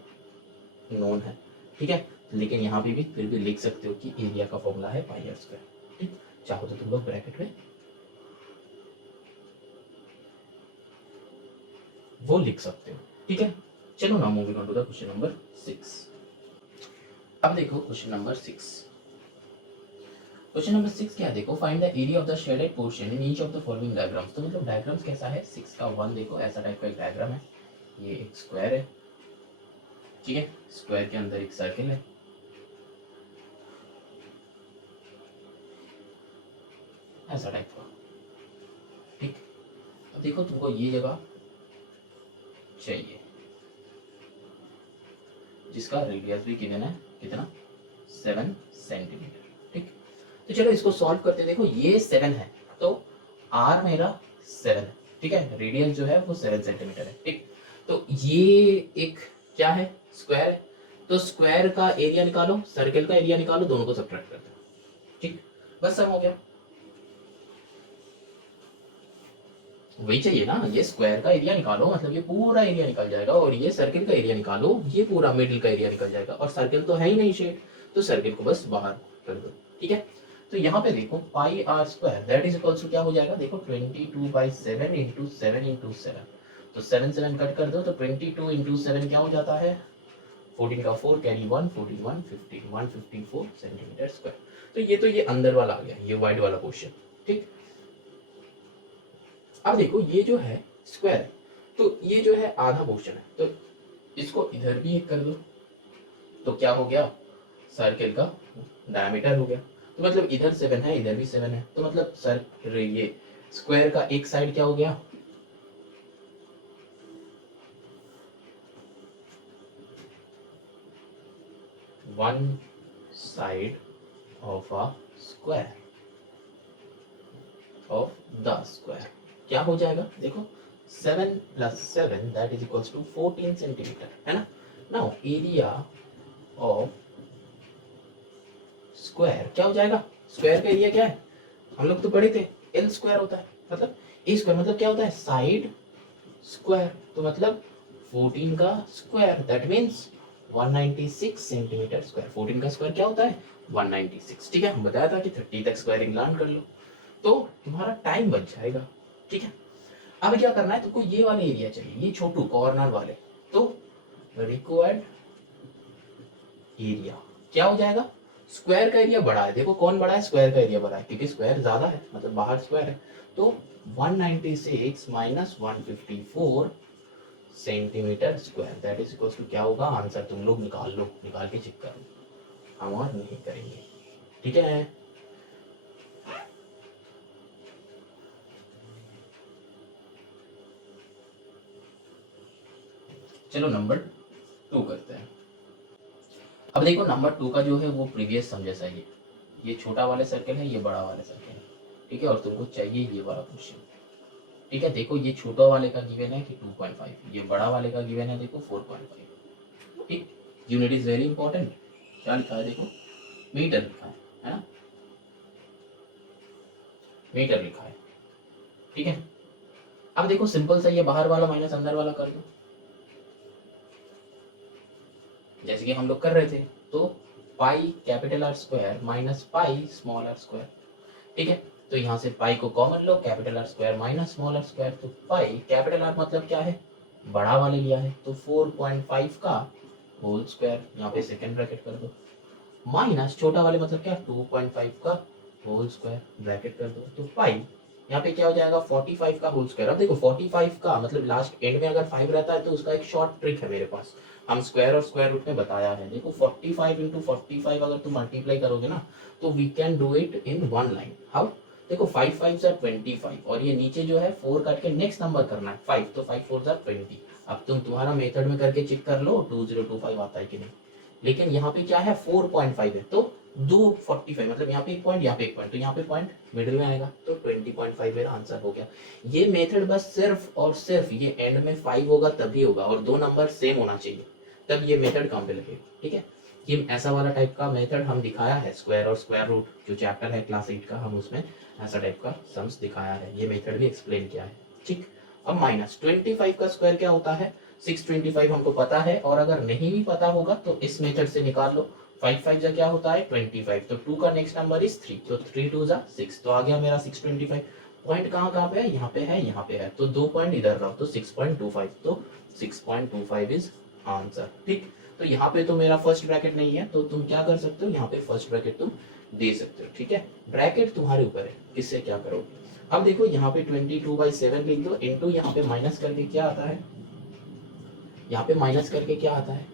नोन है, ठीक है। लेकिन यहाँ पे भी फिर भी लिख सकते हो कि एरिया का फॉर्मूला है पाई आर स्क्वायर, ठीक। चाहो तो तुम लोग ब्रैकेट में वो लिख सकते हो, ठीक है। चलो ना moving on to the question number 6। अब देखो क्वेश्चन नंबर 6, क्वेश्चन नंबर 6 क्या है, देखो find the area of the shaded portion in each of the following diagrams. तो मतलब डायग्राम्स कैसा है, 6 का 1 देखो ऐसा टाइप का एक डायग्राम है, ये एक स्क्वायर है, ठीक है, स्क्वायर के अंदर एक सर्किल है, ऐसा टाइप का, ठीक। अब देखो तुमको ये जगह चाहिए जिसका रेडियस भी कितना है, कितना 7 सेंटीमीटर, ठीक। तो चलो इसको सॉल्व करते, देखो ये 7 है तो r मेरा 7 है, ठीक है, रेडियस जो है वो 7 सेंटीमीटर है, ठीक। तो ये एक क्या है, स्क्वायर है, तो स्क्वायर का एरिया निकालो, सर्किल का एरिया निकालो, दोनों को सब्ट्रैक्ट कर दो, ठीक, बस सब हो गया। वही चाहिए ना, ये स्क्वायर का एरिया निकालो मतलब ये पूरा एरिया निकल जाएगा, और ये सर्किल का एरिया निकालो, ये पूरा मिडिल का एरिया निकल जाएगा, और सर्किल तो है ही नहीं शेड, तो सर्किल को बस बाहर कर दो, ठीक है। तो यहाँ पे देखो pi are square that is equals to क्या हो जाएगा, देखो 22/7 इंटू 7 इंटू 7, तो 7 7 कट कर दो, तो 22 इंटू 7 क्या हो जाता है 14 का 4 कैरी 1 14 1 15 154 सेंटीमीटर स्क्वायर। तो ये अंदर वाला आ गया, ये वाइड वाला पोर्शन, ठीक। अब देखो ये जो है स्क्वायर है, तो ये जो है आधा पोर्शन है, तो इसको इधर भी एक कर दो, तो क्या हो गया सर्किल का डायमीटर हो गया, तो मतलब इधर 7 है इधर भी 7 है, तो मतलब सर ये स्क्वायर का एक साइड क्या हो गया, one side of a square of the square क्या हो जाएगा, देखो 7 + 7 that is equals to 14 centimetre, है ना। नाउ एरिया ऑफ स्क्वायर क्या हो जाएगा, स्क्वायर का एरिया क्या है, हम लोग तो पढ़े थे एल स्क्वायर होता है मतलब ए स्क्वायर मतलब क्या होता है, साइड स्क्वायर, तो मतलब 14 का square, that means 196 centimetre square. 14 का स्क्वायर क्या होता है, 196। ठीक है, हम बताया था कि 30 तक स्क्वायरिंग लर्न कर लो तो तुम्हारा टाइम बच जाएगा। ठीक है, अब क्या करना है, तुमको ये वाले एरिया चाहिए, ये छोटू कॉर्नर वाले, तो रिक्वायर्ड एरिया क्या हो जाएगा, स्क्वायर का एरिया बड़ा है, देखो कौन बड़ा है, स्क्वायर का एरिया बड़ा है, क्योंकि स्क्वायर ज्यादा है, मतलब बाहर स्क्वायर है, तो 196 minus 154 centimetre square, that is equal to क्या होगा, आंसर तुम लोग निकाल लो, निकाल के चेक कर लो, हम और नहीं करेंगे। ठीक है, चलो नंबर 2 करते हैं। अब देखो नंबर 2 का जो है वो प्रीवियस सम जैसा है, ये छोटा वाले सर्कल है, ये बड़ा वाले सर्कल है। ठीक है, और तुमको चाहिए ये वाला क्वेश्चन। ठीक है, देखो ये छोटा वाले का गिवन है कि 2.5, ये बड़ा वाले का गिवन है देखो 4.5। ठीक, यूनिट इज वेरी इंपॉर्टेंट। क्या लिखा है देखो, मीटर लिखा है ना, मीटर लिखा है। ठीक है, अब देखो सिंपल सा ये बाहर वाला माइनस अंदर वाला कर दो, जैसे कि हम लोग कर रहे थे, तो pi capital R square minus pi small are square. ठीक है, तो यहाँ से पाई को कॉमन लो, capital R square minus small are square, तो पाई कैपिटल आर मतलब क्या है, बड़ा वाले लिया है, तो 4.5 का होल स्क्वायर, यहाँ पे सेकंड ब्रैकेट कर दो, माइनस छोटा वाले मतलब क्या, 2.5 का होल स्क्वायर, ब्रैकेट कर दो, तो पाई यहाँ पे क्या हो जाएगा, 45 का होल स्क्वायर। अब देखो 45 का मतलब लास्ट एंड में अगर 5 रहता है तो उसका एक शॉर्ट ट्रिक है मेरे पास, हम स्क्वायर और स्क्वायर रूट में बताया है। देखो 45 इंटू 45 अगर तुम मल्टीप्लाई करोगे ना तो we can do it in one line. How, देखो 5 5 25 और ये नीचे जो है 4 काट के नेक्स्ट नंबर करना है 5, तो 5 4 20। अब तुम तुम्हारा मेथड में करके चेक कर लो 2025 आता है कि नहीं, लेकिन यहाँ पे क्या है 4.5 है, तो 245 मतलब यहाँ पे एक पॉइंट, यहाँ पे एक पॉइंट, तो यहाँ पे पॉइंट मिडिल में आएगा, तो 20.5 मेरा आंसर हो गया। ये मेथड बस सिर्फ और सिर्फ ये एंड में 5 होगा तभी होगा, और दो नंबर सेम होना चाहिए, तब ये मेथड काम पे लगेगा। ठीक है, ये ऐसा वाला टाइप का मेथड हम दिखाया है, स्क्वायर और स्क्वायर रूट जो चैप्टर है क्लास 8 का, हम उसमें ऐसा टाइप का सम्स दिखाया है, ये मेथड भी एक्सप्लेन किया है। ठीक, अब माइनस 25 का स्क्वायर क्या होता है, 625 हमको पता है, और अगर नहीं भी पता होगा तो इस मेथड से निकाल लो। 5 5 जा क्या होता है 25, तो 2 का नेक्स्ट नंबर इज 3, तो 3 2 जा 6, तो आ गया मेरा 625। पॉइंट कहाँ पे है, यहाँ पे है, यहाँ पे है, तो 2 पॉइंट इधर रहो, तो 6.25, तो 6.25 इज आंसर। ठीक, तो यहाँ पे तो मेरा फर्स्ट ब्रैकेट नहीं है, तो तुम क्या कर सकते हो, यहाँ पे फर्स्ट ब्रैकेट तुम दे सकते हो। ठीक है, ब्रैकेट तुम्हारे ऊपर है, इससे क्या करोगे। अब देखो यहाँ पे 22/7 लिख दो, इंटू यहाँ पे माइनस करके क्या आता है, यहाँ पे माइनस करके क्या आता है,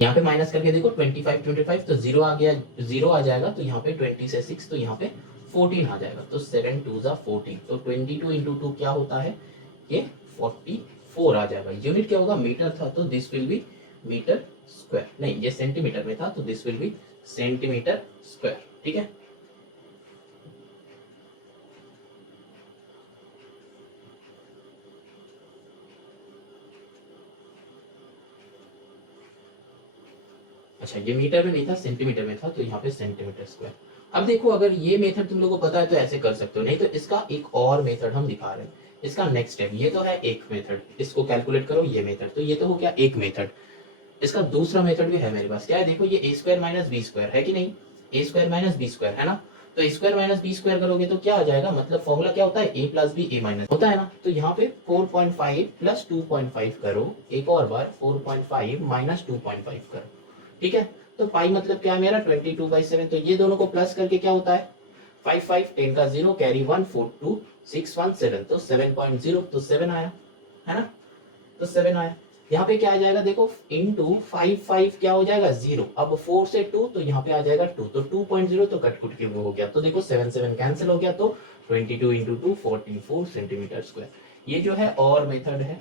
यहाँ पे माइनस करके देखो 25 तो जीरो आ गया, जीरो आ जाएगा, तो यहाँ पे 20 से 6, तो यहाँ पे 14 आ जाएगा, तो 7 2 जा 14, तो 22 इंटू 2 क्या होता है, ये 44 आ जाएगा। यूनिट क्या होगा, मीटर था, तो this will be metre square, नहीं ये सेंटीमीटर में था, तो this will be centimetre square. ठीक है, अच्छा ये मीटर में नहीं था, सेंटीमीटर में था, तो यहाँ पे सेंटीमीटर स्क्वायर। अब देखो अगर ये मेथड तुम लोगों को पता है तो ऐसे कर सकते हो, नहीं तो इसका एक और मेथड हम दिखा रहे हैं, इसका नेक्स्ट स्टेप, ये तो है एक मेथड, इसको कैलकुलेट करो ये मेथड, तो ये तो हो गया एक मेथड। इसका दूसरा मेथड भी है मेरे पास, क्या है देखो, ये ए स्क्वायर माइनस बी स्क्वायर है कि नहीं, ए स्क्वायर माइनस बी स्क्वायर है ना, तो ए स्क्वायर माइनस बी स्क्वायर करोगे तो क्या आ जाएगा, मतलब फॉर्मूला क्या होता है, ए प्लस बी ए माइनस होता है ना, तो यहाँ पे 4.5 प्लस 2.5 करो, एक और बार 4.5 माइनस 2.5 करो। ठीक है, तो पाई मतलब क्या है मेरा 22/7, तो ये दोनों को प्लस करके क्या होता है 5 5 10 का 0 कैरी 1 4 2 6 1 7, तो 7.0, तो 7 आया है ना, तो 7 आया। यहाँ पे क्या आ जाएगा देखो, इंटू 5 5 क्या हो जाएगा 0, अब 4 से 2 तो यहाँ पे आ जाएगा 2, तो 2.0 तो कट कुट के वो हो गया, तो देखो 7 7 कैंसिल हो गया, तो 22 इंटू 2 44 सेंटीमीटर स्क्वायर। ये जो है और मेथड है।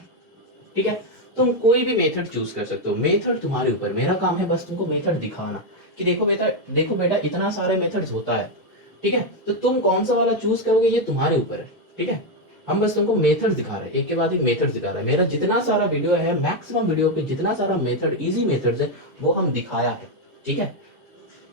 ठीक है, तुम कोई भी मेथड चूज कर सकते हो, मेथड तुम्हारे ऊपर, मेरा काम है बस तुमको मेथड दिखाना कि देखो मेथड, देखो बेटा इतना सारे मेथड्स होता है। ठीक है, तो तुम कौन सा वाला चूज करोगे ये तुम्हारे ऊपर है। ठीक है, हम बस तुमको मेथड दिखा रहे हैं, एक के बाद एक मेथड दिखा रहा है। मेरा जितना सारा वीडियो है, मैक्सिमम वीडियो पे जितना सारा मेथड, इजी मेथड्स है, वो हम दिखाया है। ठीक है,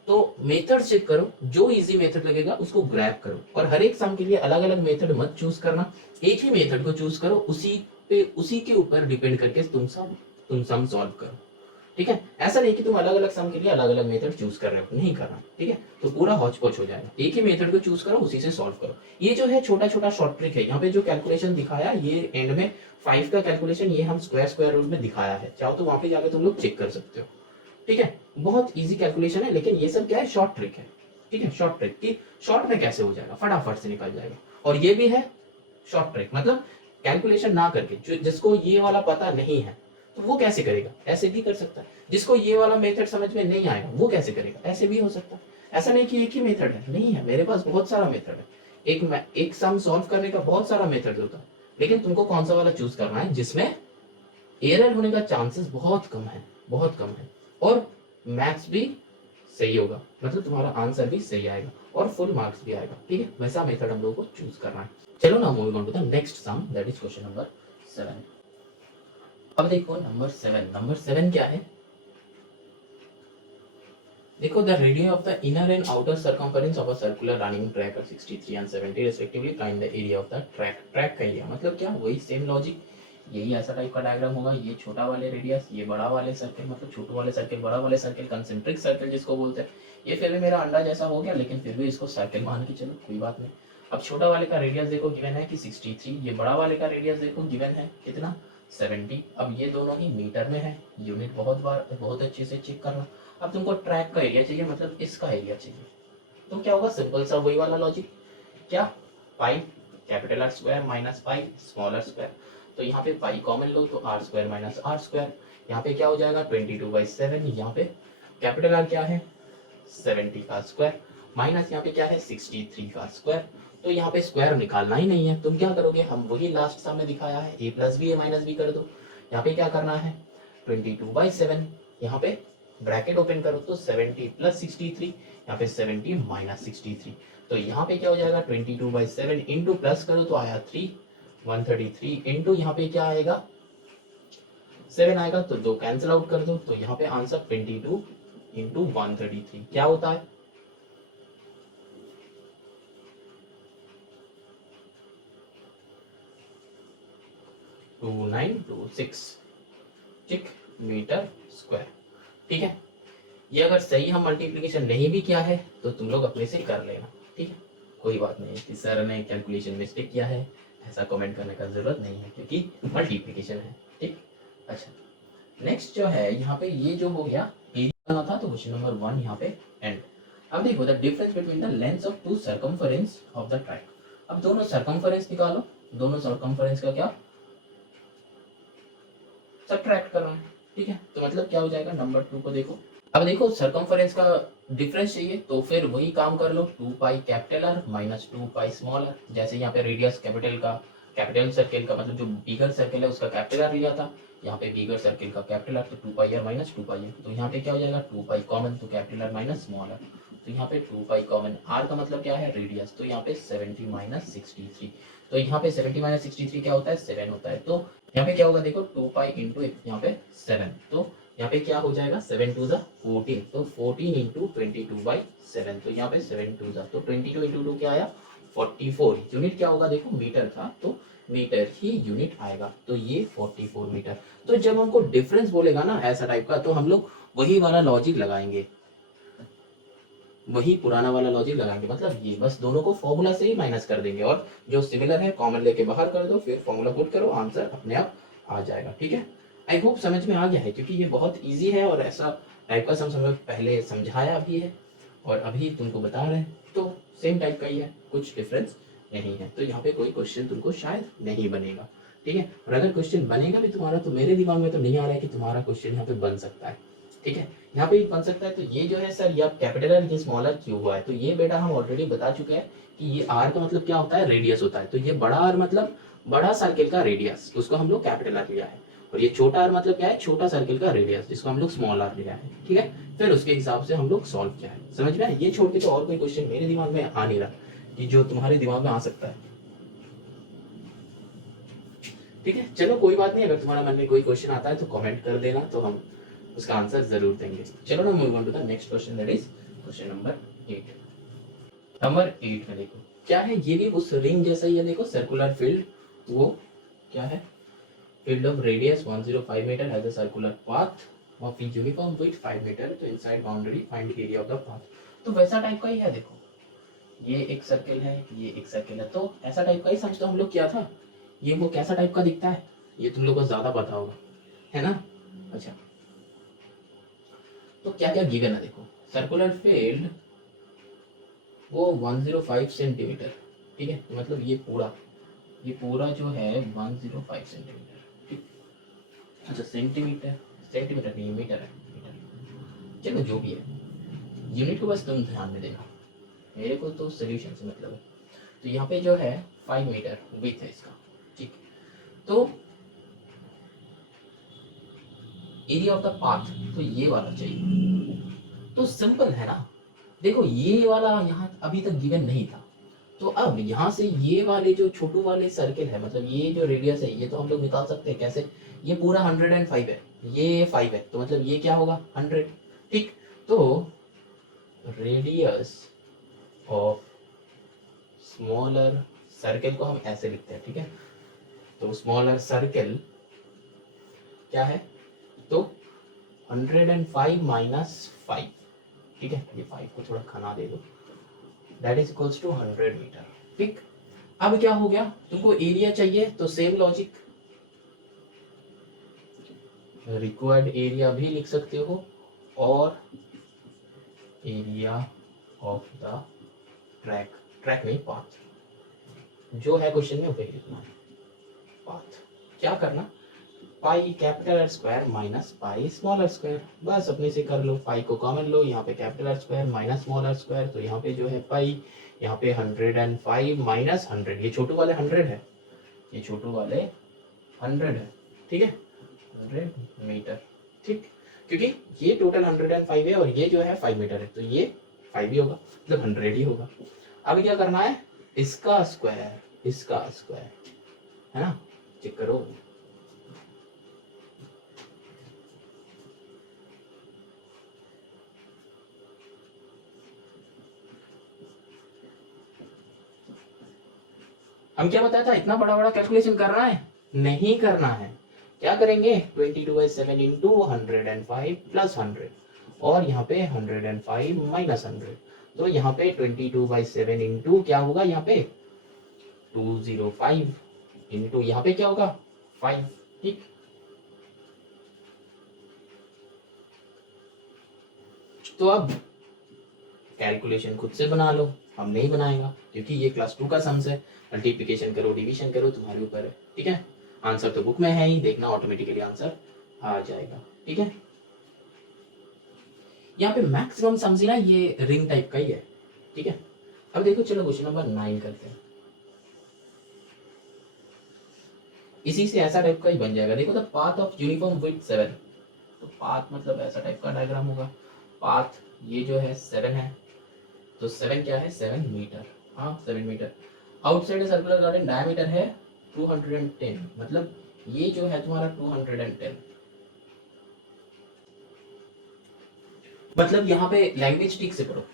तो मेथड चेक करो, जो इजी मेथड लगेगा उसको ग्रैब करो, और हर एक सम के लिए अलग अलग मेथड मत चूज करना, एक ही मेथड को चूज करो, उसी के ऊपर डिपेंड करके तुम सम सॉल्व करो। ठीक है, ऐसा नहीं कि तुम अलग अलग सम के लिए अलग अलग मेथड चूज कर रहे हो, नहीं करना। ठीक है, तो पूरा हौच पौच हो जाएगा, एक ही मेथड को चूज करो, उसी से सॉल्व करो। ये जो है छोटा छोटा शॉर्ट ट्रिक है, यहाँ पे जो कैलकुलेशन दिखाया ये एंड में 5 का कैलकुलेशन ये हम स्क्वायर रूट में दिखाया है, चाहो तो वहां पे जाकर तुम लोग चेक कर सकते हो। ठीक है, बहुत इजी कैलकुलेशन है, लेकिन ये सब क्या है, शॉर्ट ट्रिक है। ठीक है, शॉर्ट ट्रिक की शॉर्ट में कैसे हो जाएगा, फटाफट से निकल जाएगा। और ये भी है शॉर्ट ट्रिक, मतलब कैलकुलेशन ना करके, जिसको ये वाला पता नहीं है तो वो कैसे करेगा, ऐसे भी कर सकता है। जिसको ये वाला मेथड समझ में नहीं आएगा वो कैसे करेगा, ऐसे भी हो सकता है। ऐसा नहीं कि एक ही मेथड है, नहीं है, मेरे पास बहुत सारा मेथड है। एक सम सॉल्व करने का बहुत सारा मेथड होता है, लेकिन तुमको कौन सा वाला चूज करना है जिसमें एरर होने का चांसेस बहुत कम है, बहुत कम है, और मैथ्स भी सही होगा, मतलब तुम्हारा आंसर भी सही आएगा और फुल मार्क्स भी आएगा। ठीक है, वैसा मेथड हम लोगों को चूज करना है। चलो ना moving on to the next sum, that is question number 7। अब देखो नंबर 7 क्या है, देखो the radius of the inner and outer circumference of a circular running track of 63 and 70 respectively, find the area of the track. Track का area मतलब क्या, वही same logic, यही ऐसा टाइप का डायग्राम होगा, ये छोटा वाले रेडियस, ये बड़ा वाले सर्कल, मतलब छोटे वाले सर्कल बड़ा वाले सर्कल, कंसेंट्रिक सर्कल जिसको बोलते हैं। ये फिर भी मेरा अंडा जैसा हो गया, लेकिन फिर भी इसको सर्कल मान के चलो, कोई बात नहीं। अब छोटा वाले का रेडियस देखो गिवन है कि 63, ये बड़ा वाले का रेडियस देखो गिवन है कितना, 70। अब ये दोनों ही मीटर में है, यूनिट बहुत अच्छे से चेक करना। अब तुमको ट्रैक का एरिया चाहिए, मतलब इसका एरिया चाहिए, तो क्या होगा, सिंपल सा वही वाला लॉजिक, क्या, pi capital R square minus pi small are square. तो यहाँ पे पाई कॉमन लो तो are square minus are square, यहाँ पे क्या हो जाएगा 22/7, यहाँ पे कैपिटल आर क्या है 70 का स्क्वायर, माइनस यहाँ पे क्या है 63 का स्क्वायर। तो यहाँ पे स्क्वायर निकालना ही नहीं है, तुम क्या करोगे, हम वही लास्ट सम में दिखाया है, a plus B A minus B कर दो। यहाँ पे क्या करना है 22/7, यहाँ पे ब्रैकेट ओपन करो तो 70 प्लस 63, यहाँ पे 70 माइनस 63। तो यहाँ पे क्या हो जाएगा 22/7 इंटू प्लस करो तो आया 3, 133 इंटू यहाँ पे क्या आएगा 7 आएगा, तो 2 कैंसिल आउट कर दो, तो यहाँ पे आंसर 22 इंटू 133 क्या होता है 2926 ठीक मीटर स्क्वायर। ठीक है, ये अगर सही हम मल्टीप्लिकेशन नहीं भी किया है तो तुम लोग अपने से कर लेना। ठीक है, कोई बात नहीं कि सर ने कैलकुलेशन मिस्टेक किया है, ऐसा कमेंट करने का जरूरत नहीं है, क्योंकि मल्टीप्लिकेशन है। ठीक, अच्छा नेक्स्ट जो है यहाँ पे ये जो हो गया एरिया था, तो क्वेश्चन नंबर 1 यहाँ पे एंड। अब देखो the difference between the lengths of two circumference of the track. अब दोनों सर्कमफरेंस निकालो, दोनों सर्कमफरेंस का क्या सब्ट्रैक्ट करना है। ठीक है, तो मतलब क्या हो जाएगा, नंबर 2 को देखो। अब देखो सर्कमफरेंस का डिफरेंस चाहिए, तो फिर वही काम कर लो, 2 pi capital R minus 2 pi small R. जैसे यहाँ पे रेडियस कैपिटल सर्किल का मतलब जो बिगर सर्किल है उसका कैपिटल आर लिया था, यहाँ पे बिगर सर्किल का कैपिटल आर, तो 2 pi R minus 2 pi R. तो यहाँ पे क्या हो जाएगा 2 पाई कॉमन, तो capital R minus small R. तो यहाँ पे 2 पाई कॉमन, आर का मतलब क्या है रेडियस, तो यहाँ पे 70 माइनस 63। तो यहाँ पे 70 माइनस 63 क्या होता है 7 होता है। तो यहाँ पे क्या होगा देखो 2 पाई इंटू यहाँ पे 7, तो यहाँ पे क्या हो जाएगा 7 टू 14, तो 14 इंटू 22/7, तो यहाँ पे 7 टू तो 22 इंटू 2 क्या आया 44। यूनिट क्या होगा देखो मीटर था, तो मीटर ही यूनिट आएगा, तो ये 44 मीटर। तो जब हमको डिफरेंस बोलेगा ना ऐसा टाइप का, तो हम लोग वही वाला लॉजिक लगाएंगे, वही पुराना वाला लॉजिक लगाएंगे, मतलब ये बस दोनों को फॉर्मूला से ही माइनस कर देंगे, और जो सिमिलर है कॉमन लेके बाहर कर दो, फिर फॉर्मूला पुट करो, आंसर अपने आप आ जाएगा। ठीक है, आई होप समझ में आ गया है, क्योंकि ये बहुत इजी है और ऐसा टाइप का सम पहले समझाया भी है और अभी तुमको बता रहे हैं, तो सेम टाइप का ही है, कुछ डिफरेंस नहीं है। तो यहाँ पे कोई क्वेश्चन तुमको शायद नहीं बनेगा। ठीक है, और अगर क्वेश्चन बनेगा भी तुम्हारा, तो मेरे दिमाग में तो नहीं आ रहा है कि तुम्हारा क्वेश्चन यहाँ पे बन सकता है। ठीक है, यहाँ पे बन सकता है, तो ये जो है सर, ये कैपिटल आर ये स्मॉल आर क्यों हुआ है, तो ये बेटा हम ऑलरेडी बता चुके हैं कि ये आर का मतलब क्या होता है रेडियस होता है, तो ये बड़ा आर मतलब बड़ा सर्किल का रेडियस, उसको हम लोग कैपिटल आर लिया है, और ये छोटा आर मतलब क्या है छोटा सर्किल का रेडियस, जिसको हम लोग स्मॉल आर लिया है। ठीक है, फिर उसके हिसाब से हम लोग सॉल्व किया है, समझ में? ये छोड़ के तो और कोई क्वेश्चन मेरे दिमाग में आ नहीं रहा कि जो तुम्हारे दिमाग में आ सकता है। ठीक है, चलो कोई बात नहीं, अगर तुम्हारा मन में कोई क्वेश्चन आता है तो कमेंट कर देना, तो हम उसका आंसर जरूर देंगे। चलो ना move on to the next question, that is question number 8। Number 8 में देखो क्या है, ये भी उस रिंग जैसा ही है। देखो सर्कुलर फील्ड, वो क्या है, field of radius 105 meter has a circular path of uniform width 5 meter, तो inside boundary find area of the path. तो वैसा टाइप का ही है। देखो ये एक सर्कल है, ये एक सर्कल है, तो ऐसा टाइप का ही समझ तो हम लोग किया था। ये वो कैसा टाइप का दिखता है, ये तुम लोग को ज्यादा पता होगा, है ना। अच्छा, तो क्या क्या गिवन है देखो। सर्कुलर फील्ड वो 105 सेंटीमीटर, ठीक है, तो मतलब ये पूरा जो है 105 सेंटीमीटर, ठीक। अच्छा सेंटीमीटर, सेंटीमीटर नहीं मीटर है, मीटर, चलो जो भी है, यूनिट को बस तुम ध्यान में देना, मेरे को तो सोल्यूशन से मतलब है। तो यहाँ पे जो है 5 मीटर विड्थ है इसका, ठीक। तो एरिया ऑफ द पाथ तो ये वाला चाहिए, तो सिंपल है ना। देखो ये वाला यहाँ अभी तक गिवन नहीं था, तो अब यहाँ से ये वाले जो छोटू वाले सर्किल है, मतलब ये जो रेडियस है, ये तो हम लोग निकाल सकते हैं कैसे। ये पूरा 105 है, ये 5 है, तो मतलब ये क्या होगा 100, ठीक। तो रेडियस ऑफ स्मॉलर सर्किल को हम ऐसे लिखते हैं, ठीक है। तो स्मॉलर सर्किल क्या है, तो 105 माइनस 5, ठीक है, ये 5 को थोड़ा खाना दे दो, that is equals to 100 metre, ठीक। अब क्या हो गया, तुमको एरिया चाहिए, तो सेम लॉजिक, रिक्वायर्ड एरिया भी लिख सकते हो और area of the track, track नहीं पाथ, जो है क्वेश्चन में वही लिखना है। पाथ क्या करना, pi capital R square minus pi small are square, बस अपने से कर लो, पाई को कॉमन लो, यहाँ पे capital R square minus small are square, तो यहाँ पे जो है पाई, यहाँ पे 105 माइनस 100, ये छोटू वाले 100 है, ये छोटू वाले 100 है, ठीक है, 100 मीटर, ठीक। क्योंकि ये टोटल 105 है और ये जो है 5 मीटर है, तो ये 5 ही होगा, मतलब 100 ही होगा। अब क्या करना है, इसका स्क्वायर है ना, चेक करो। हम क्या बताया था, इतना बड़ा बड़ा कैलकुलेशन करना है, नहीं करना है। क्या करेंगे, 22/7 इंटू 105 प्लस 100, और यहाँ पे 105 माइनस 100, तो यहाँ पे 22/7 इंटू क्या होगा, यहाँ पे 205 इंटू यहाँ पे क्या होगा 5, ठीक। तो अब कैलकुलेशन खुद से बना लो, हम नहीं बनाएगा क्योंकि ये क्लास 2 का सम्स है। मल्टीप्लिकेशन करो डिवीजन करो तुम्हारे ऊपर है, ठीक है। आंसर तो बुक में है ही, देखना ऑटोमेटिकली आंसर आ जाएगा, ठीक है। यहाँ पे मैक्सिमम सम्स ना ये रिंग टाइप का ही है, ठीक है। अब देखो चलो क्वेश्चन नंबर 9 करते हैं, इसी से ऐसा टाइप का ही बन जाएगा। देखो the path of uniform width 7, तो पाथ मतलब ऐसा टाइप का डायग्राम होगा। पाथ ये जो है 7 है, तो 7 क्या है 7 मीटर, हाँ 7 metre. Outside circular garden diameter है 210, मतलब ये जो है तुम्हारा 210, मतलब यहाँ पे लैंग्वेज ठीक से पढ़ो,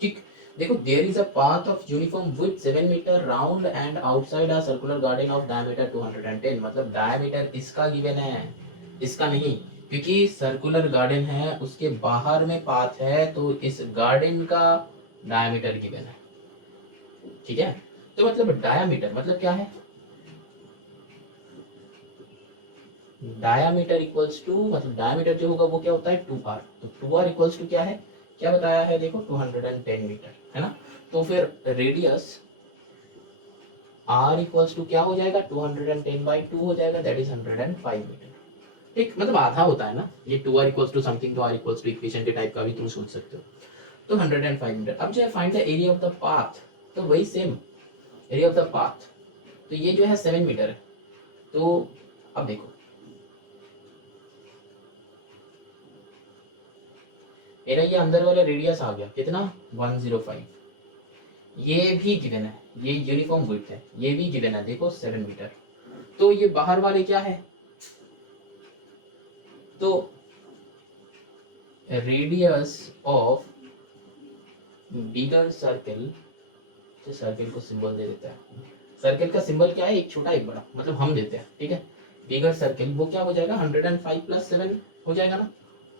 ठीक। देखो there is a path of uniform width 7 metre round and outside a circular garden of diameter 210, मतलब डायमीटर इसका गिवन है, इसका नहीं, क्योंकि सर्कुलर गार्डन है उसके बाहर में पाथ है, तो इस गार्डन का डायमीटर गिवन है, ठीक है। तो मतलब डायमीटर मतलब क्या है, डायमीटर इक्वल्स टू, मतलब डायमीटर जो होगा वो क्या होता है 2r, तो 2r इक्वल्स टू क्या है, क्या बताया है देखो 210 मीटर, है ना। तो फिर रेडियस r इक्वल्स टू क्या हो जाएगा 210/2 हो जाएगा, दैट इज 105 मीटर, ठीक। मतलब आधा होता है ना, ये 2r इक्वल्स टू समथिंग, तो r इक्वल्स टू इक्वेशन के टाइप का भी तुम सोच सकते हो। तो 105 मीटर। अब जो है find the area of the path, तो वही same area of the path, तो ये जो है 7 मीटर है। तो अब देखो मेरा ये अंदर वाला रेडियस आ गया कितना 105, ये भी गिवन है, ये यूनिफॉर्म विड्थ है, ये भी गिवन है देखो 7 मीटर। तो ये बाहर वाले क्या है, तो radius of bigger circle, circle को सिंबल दे देता है। सर्कल का सिंबल क्या है, एक छोटा एक बड़ा, मतलब हम देते हैं, ठीक है। बिगर सर्कल वो क्या हो जाएगा, 105 प्लस 7 हो जाएगा ना,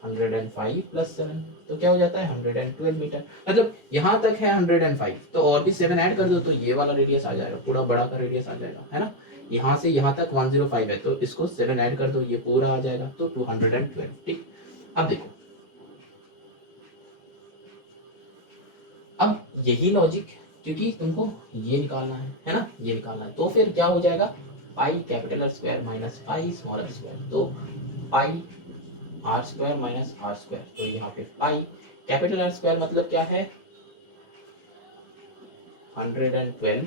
105 प्लस 7 तो क्या हो जाता है 112 मीटर। मतलब यहाँ तक है 105, तो और भी 7 ऐड कर दो तो ये वाला रेडियस आ जाएगा, पूरा बड़ा का रेडियस आ जाएगा, है ना। यहाँ से यहाँ तक 105 है, तो इसको 7 ऐड कर दो, ये पूरा आ जाएगा, तो 212। ठीक, अब देखो, अब यही लॉजिक, क्योंकि तुमको ये निकालना है ना, ये निकालना है, तो फिर क्या हो जाएगा, pi capital R square minus pi small are square, तो pi are square minus are square, तो यहाँ पे पाई कैपिटल आर स्क्वायर मतलब क्या है 112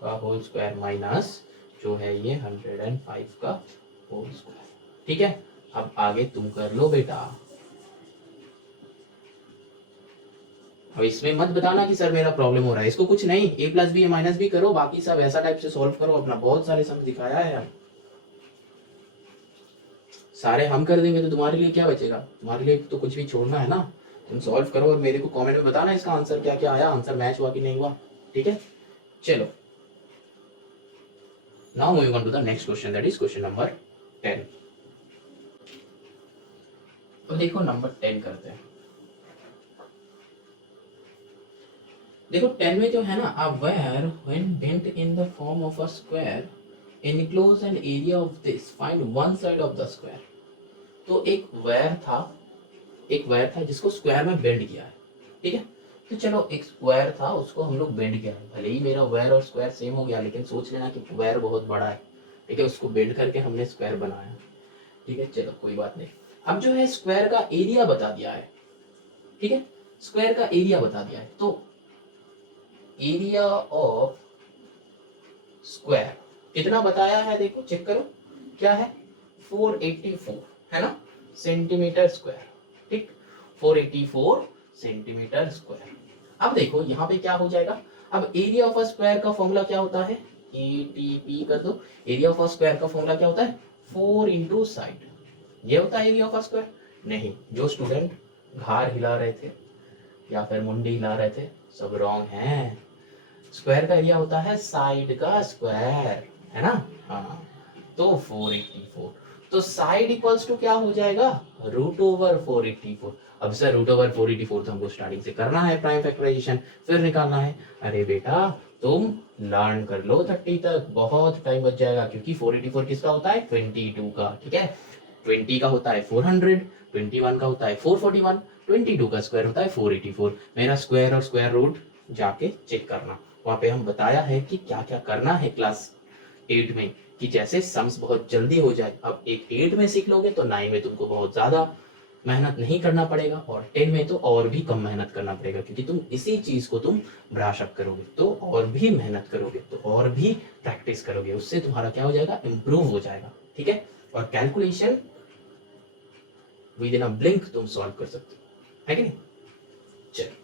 का होल स्क्वायर माइनस जो है ये 105 का होल स्क्वायर। ठीक है, अब आगे तुम कर लो बेटा। अब इसमें मत बताना कि सर मेरा प्रॉब्लम हो रहा है, इसको कुछ नहीं, a plus B minus B करो, बाकी सब ऐसा टाइप से सॉल्व करो अपना, बहुत सारे सम दिखाया है हम, सारे हम कर देंगे तो तुम्हारे लिए क्या बचेगा, तुम्हारे लिए तो कुछ भी छोड़ना है ना। तुम सॉल्व करो और मेरे को कमेंट में बताना इसका आंसर क्या क्या आया, आंसर मैच हुआ कि नहीं हुआ। ठीक है, चलो now moving on to the next question, that is question number 10। तो देखो नंबर 10 करते हैं। देखो 10 में जो है ना, a wire when bent in the form of a square enclose an area of this, find one side of the square। तो एक वायर था जिसको स्क्वायर में बेंड किया है, ठीक है। तो चलो एक स्क्वायर था उसको हम लोग बेंड किया है, भले ही मेरा वायर और स्क्वायर सेम हो गया, लेकिन सोच लेना कि वायर बहुत बड़ा है, ठीक है, उसको बेंड करके हमने स्क्वायर बनाया, ठीक है, चलो कोई बात नहीं। अब जो है स्क्वायर का एरिया बता दिया है, ठीक है, स्क्वायर का एरिया बता दिया है, तो एरिया ऑफ स्क्वायर कितना बताया है, देखो चेक करो, क्या है 484 है ना सेंटीमीटर स्क्वायर, ठीक, 484 सेंटीमीटर स्क्वायर। अब देखो यहाँ पे क्या हो जाएगा, अब एरिया ऑफ अ स्क्वायर का फॉर्मूला क्या होता है, एटीपी कर दो, एरिया ऑफ अ स्क्वायर का फॉर्मूला क्या होता है 4 इंटू साइड, ये होता है एरिया ऑफ अ स्क्वायर। नहीं, जो स्टूडेंट घाड़ हिला रहे थे या फिर मुंडी हिला रहे थे, सब रॉन्ग है। स्क्वायर का एरिया होता है साइड का स्क्वायर, है ना, हाँ, तो 484, तो साइड इक्वल्स टू क्या हो जाएगा रूट ओवर 484। अब सर रूट ओवर 484 तो हमको स्टार्टिंग से करना है, प्राइम फैक्टराइजेशन फिर निकालना है। अरे बेटा तुम लर्न कर लो 30 तक, बहुत टाइम बच जाएगा, क्योंकि 484 किसका होता है 22 का, ठीक है, 20 का होता है 400, 21 का होता है 441, 22 का स्क्वायर होता है 484। मेरा स्क्वायर और स्क्वायर रूट जाके चेक करना, वहां पे हम बताया है कि क्या क्या करना है क्लास 8 में, कि जैसे सम्स बहुत जल्दी हो जाए। अब एक 8 में सीख लोगे तो 9 में तुमको बहुत ज्यादा मेहनत नहीं करना पड़ेगा, और 10 में तो और भी कम मेहनत करना पड़ेगा, क्योंकि तुम इसी चीज को तुम ब्रश अप करोगे तो और भी मेहनत करोगे, तो और भी प्रैक्टिस करोगे, उससे तुम्हारा क्या हो जाएगा इंप्रूव हो जाएगा, ठीक है। और calculation with in a blink तुम सॉल्व कर सकते हो, है कि नहीं। चलो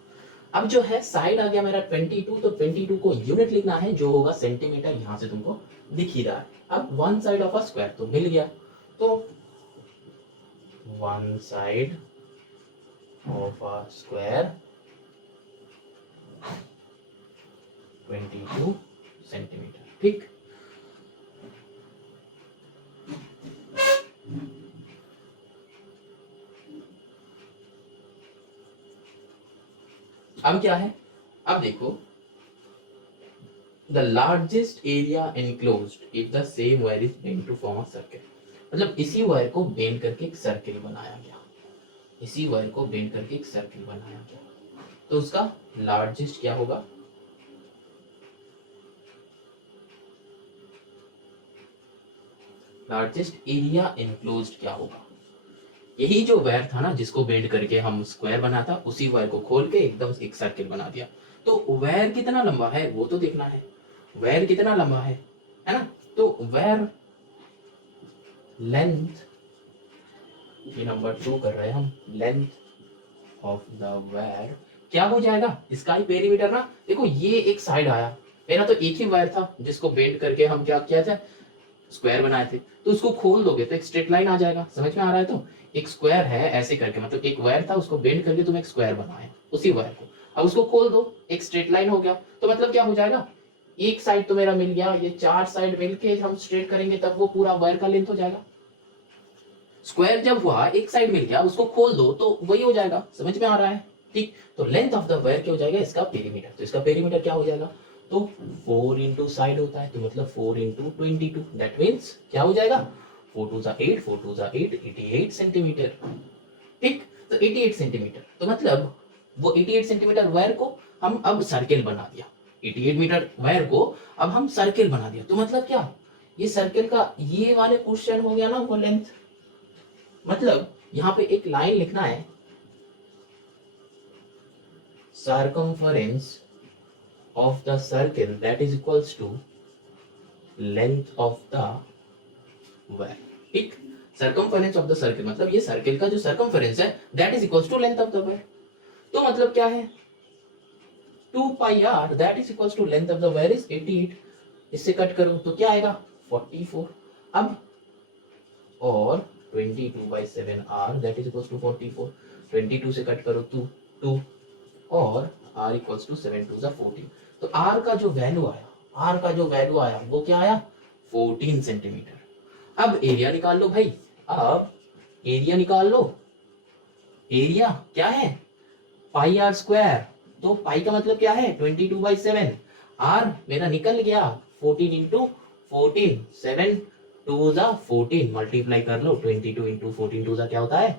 अब जो है साइड आ गया मेरा 22, तो 22 को यूनिट लिखना है जो होगा सेंटीमीटर, यहां से तुमको दिख ही रहा है। अब one side of a square तो मिल गया, तो one side of a square 22 centimetre, ठीक। अब क्या है, अब देखो the largest area enclosed if the same wire is bent to form a circle, मतलब इसी वायर को बेंड करके एक सर्किल बनाया गया, इसी वायर को बेंड करके एक सर्किल बनाया गया, तो उसका लार्जेस्ट क्या होगा, लार्जेस्ट एरिया एनक्लोज्ड क्या होगा, यही जो वायर था ना जिसको बेंड करके हम स्क्वायर बना था, उसी वायर को खोल के एकदम एक सर्किल बना दिया। तो वायर कितना लंबा है वो तो देखना है, वायर कितना लंबा है ना, तो वायर लेंथ, ये नंबर 2 कर रहे हैं हम, लेंथ ऑफ द वायर क्या हो जाएगा, इसका ही पेरीमीटर ना। देखो ये एक साइड आया, मेरा तो एक ही वायर था जिसको बेंड करके हम क्या किया था स्क्वायर बनाए थे, तो उसको खोल दोगे तो एक स्ट्रेट लाइन आ जाएगा, समझ में आ रहा है। तो एक स्क्वायर है ऐसे करके, मतलब एक वायर था उसको बेंड करके तुम एक स्क्वायर बनाया उसी वायर को, अब उसको खोल दो एक स्ट्रेट लाइन हो गया, तो मतलब क्या हो जाएगा, एक साइड तो मेरा मिल गया, ये चार साइड मिलके हम स्ट्रेट करेंगे तब वो पूरा वायर का लेंथ हो जाएगा। स्क्वायर जब हुआ एक साइड मिल गया उसको खोल दो तो वही हो जाएगा, समझ में आ रहा है, ठीक। तो लेंथ ऑफ द वायर क्या हो जाएगा, इसका पेरीमीटर, तो इसका पेरीमीटर क्या हो जाएगा, तो 4 इंटू साइड होता है, तो मतलब 4 इंटू 22, दैट मीन्स क्या हो जाएगा, 4 टू ज़ा 8, 4 टू ज़ा 8, 88 सेंटीमीटर, ठीक। तो 88 सेंटीमीटर, तो मतलब वो 88 सेंटीमीटर वायर को हम अब सर्किल बना दिया, 88 मीटर वायर को अब हम सर्किल बना दिया, तो मतलब क्या, ये सर्किल का ये वाले पोर्शन हो गया ना वो लेंथ, मतलब यहां पे एक लाइन लिखना है, circumference of the circle that is equals to length of the wire, ठीक। circumference of the circle मतलब ये सर्किल का जो circumference है that is equals to length of the wire, तो मतलब क्या है 2 pi r that is equals to length of the wire is 88, इससे कट करो तो क्या आएगा 44, अब और 22/7 r that is equals to 44, 22 से कट करो 2 और r equals to 7 2 14, तो r का जो वैल्यू आया वो क्या आया 14 सेंटीमीटर। अब एरिया निकाल लो भाई, अब एरिया निकाल लो, एरिया क्या है पाई आर स्क्वायर, तो पाई का मतलब क्या है 22/7, r मेरा निकल गया 14 इंटू 14, 7 2 जा 14, मल्टीप्लाई कर लो 22 इंटू 14 2 जा क्या होता है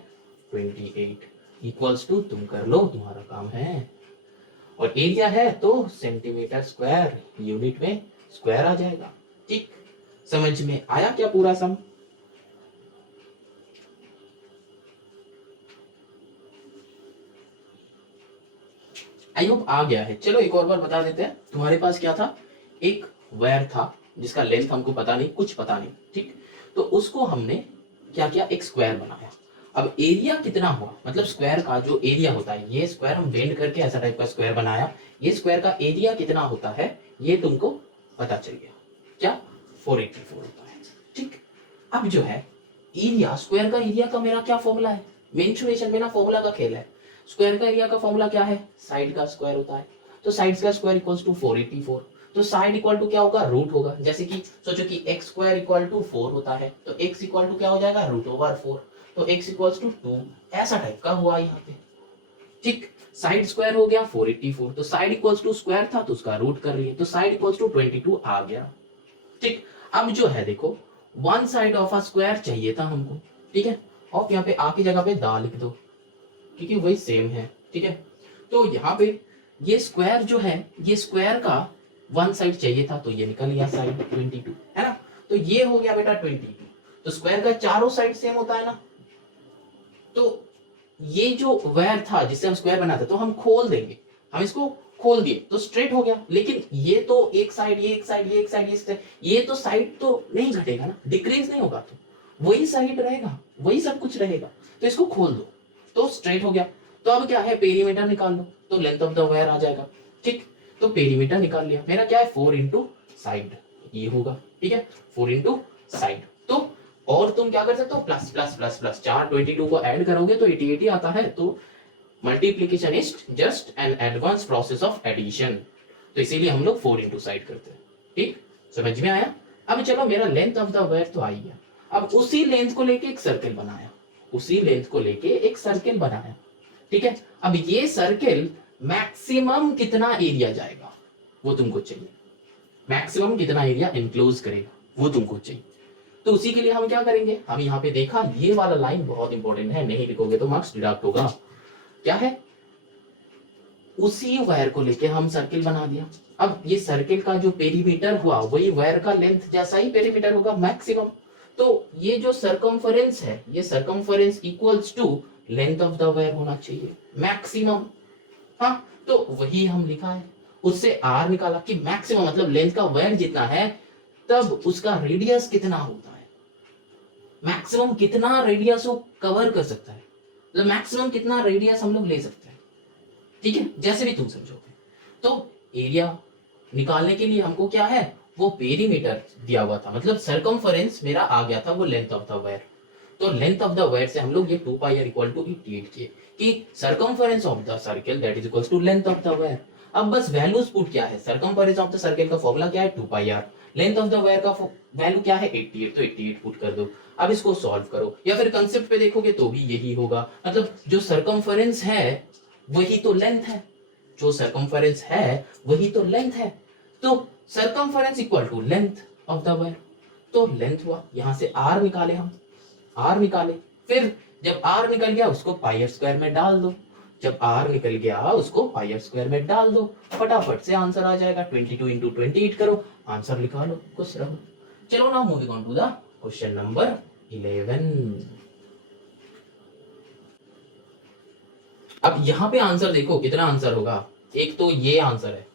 28, इक्वल्स टू तुम कर लो तुम्हारा काम है, और एरिया है तो सेंटीमीटर स्क्वायर, यूनिट में स्क्वायर आ जाएगा, ठीक। समझ में आया क्या पूरा सम, आई होप आ गया है। चलो एक और बार बता देते हैं, तुम्हारे पास क्या था, एक वायर था जिसका लेंथ हमको पता नहीं, कुछ पता नहीं, ठीक। तो उसको हमने क्या किया, एक स्क्वायर बनाया, अब एरिया कितना हुआ, मतलब स्क्वायर का जो एरिया होता है, ये स्क्वायर हम बेंड करके ऐसा टाइप का स्क्वायर बनाया, ये स्क्वायर का एरिया कितना होता है ये तुमको पता चल गया, क्या 484 होता है, ठीक। अब जो है एरिया, स्क्वायर का एरिया का मेरा क्या फॉर्मूला है, मेंशुरेशन में ना फॉर्मूला का खेल है, स्क्वायर का एरिया का फॉर्मूला क्या है, साइड का स्क्वायर होता है, तो साइड का स्क्वायर इक्वल्स टू 484, तो साइड इक्वल टू क्या होगा, रूट होगा, जैसे कि सोचो कि x स्क्वायर इक्वल टू 4 होता है, तो x इक्वल टू क्या हो जाएगा √4, तो x इक्वल्स टू 2, ऐसा टाइप का हुआ यहाँ पे, ठीक। साइड स्क्वायर हो गया 484, तो साइड इक्वल्स टू स्क्वायर था तो उसका रूट कर लिए, तो साइड इक्वल्स टू 22 आ गया, ठीक। अब जो है देखो one side of a square चाहिए था हमको, ठीक है, और यहाँ पे आ की जगह पे दा लिख दो क्योंकि वही सेम है, ठीक है। तो यहाँ पे ये स्क्वायर जो है, ये स्क्वायर का वन साइड चाहिए था तो ये निकल गया साइड 22, है ना, तो ये हो गया बेटा 22, तो स्क्वायर का चारों साइड सेम होता है ना, तो ये जो वायर था जिससे हम स्क्वायर बनाते तो हम खोल देंगे, हम इसको खोल दिए तो स्ट्रेट हो गया, लेकिन ये तो एक साइड ये एक साइड ये एक साइड ये तो साइड तो नहीं घटेगा ना, डिक्रीज नहीं होगा, तो वही साइड रहेगा, वही सब कुछ रहेगा, तो इसको खोल दो तो स्ट्रेट हो गया। तो अब क्या है पेरीमीटर निकाल लो, तो लेंथ ऑफ द वायर आ जाएगा, ठीक। तो पेरीमीटर निकाल लिया, मेरा क्या है 4 इंटू साइड ये होगा, ठीक है 4 इंटू साइड, तो और तुम क्या कर सकते हो प्लस प्लस प्लस प्लस, 4 22 को ऐड करोगे तो 88 आता है, तो multiplication is just an advance process of addition, तो इसीलिए हम लोग 4 इंटू साइड करते हैं, ठीक। समझ में आया। अब चलो मेरा लेंथ ऑफ द वायर तो आ गया, अब उसी लेंथ को लेके एक सर्किल बनाया, उसी लेंथ को लेके एक सर्किल बनाया, ठीक है। अब ये सर्किल मैक्सिमम कितना एरिया जाएगा वो तुमको चाहिए, मैक्सिमम कितना एरिया एनक्लोज करेगा वो तुमको चाहिए, तो उसी के लिए हम क्या करेंगे, हम यहाँ पे देखा ये वाला लाइन बहुत इंपॉर्टेंट है, नहीं लिखोगे तो मार्क्स डिडक्ट होगा, क्या है उसी वायर को लेके हम सर्किल बना दिया, अब ये सर्किल का जो पेरीमीटर हुआ वही वायर का लेंथ जैसा ही पेरीमीटर होगा मैक्सिमम, तो ये जो सर्कमफरेंस है ये circumference equals to length of the wire होना चाहिए मैक्सिमम, हाँ तो वही हम लिखा है, उससे आर निकाला कि मैक्सिमम मतलब लेंथ का वायर जितना है तब उसका रेडियस कितना होता है, मैक्सिमम कितना रेडियस वो कवर कर सकता है, मतलब मैक्सिमम कितना रेडियस हम लोग ले सकते हैं, ठीक है जैसे भी तुम समझोगे। तो एरिया निकालने के लिए हमको क्या है वो पेरीमीटर दिया हुआ था, मतलब सर्कमफरेंस मेरा आ गया था वो लेंथ ऑफ द वायर, तो लेंथ ऑफ द वायर से हम लोग ये 2 पाई आर इक्वल टू 88 किए कि circumference of the circle that is equal to length of the wire. अब बस वैल्यूज पुट क्या है, सर्कमफरेंस ऑफ द सर्कल का फॉर्मूला क्या है 2 pi r, length of the wire का वैल्यू क्या है 88, तो 88 पुट कर दो। अब इसको सॉल्व करो या फिर कंसेप्ट पे देखोगे तो भी यही होगा, मतलब जो सर्कमफरेंस है वही तो लेंथ है, जो सर्कमफरेंस है वही तो लेंथ है, तो circumference equal to length of the wire, तो लेंथ हुआ। यहां से आर निकाले हम, आर निकाले, फिर जब आर निकल गया उसको पाई आर स्क्वायर में डाल दो, जब आर निकल गया उसको पाई आर स्क्वायर में डाल दो, फटाफट से आंसर आ जाएगा। 22 इंटू 28 करो, आंसर लिखा लो, खुश रहो। चलो now moving on to the question number 11। अब यहां पे आंसर देखो कितना आंसर होगा, एक तो ये आंसर है,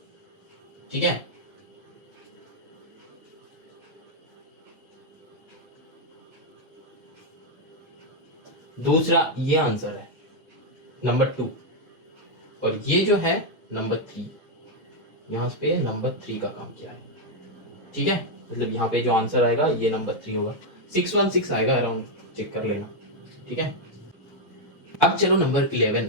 ठीक है, दूसरा ये आंसर है नंबर 2, और ये जो है नंबर 3, यहां पे नंबर 3 का काम किया है, ठीक है, मतलब यहाँ पे जो आंसर आएगा ये नंबर 3 होगा, 616 आएगा अराउंड, चेक कर लेना, ठीक है। अब चलो नंबर 11,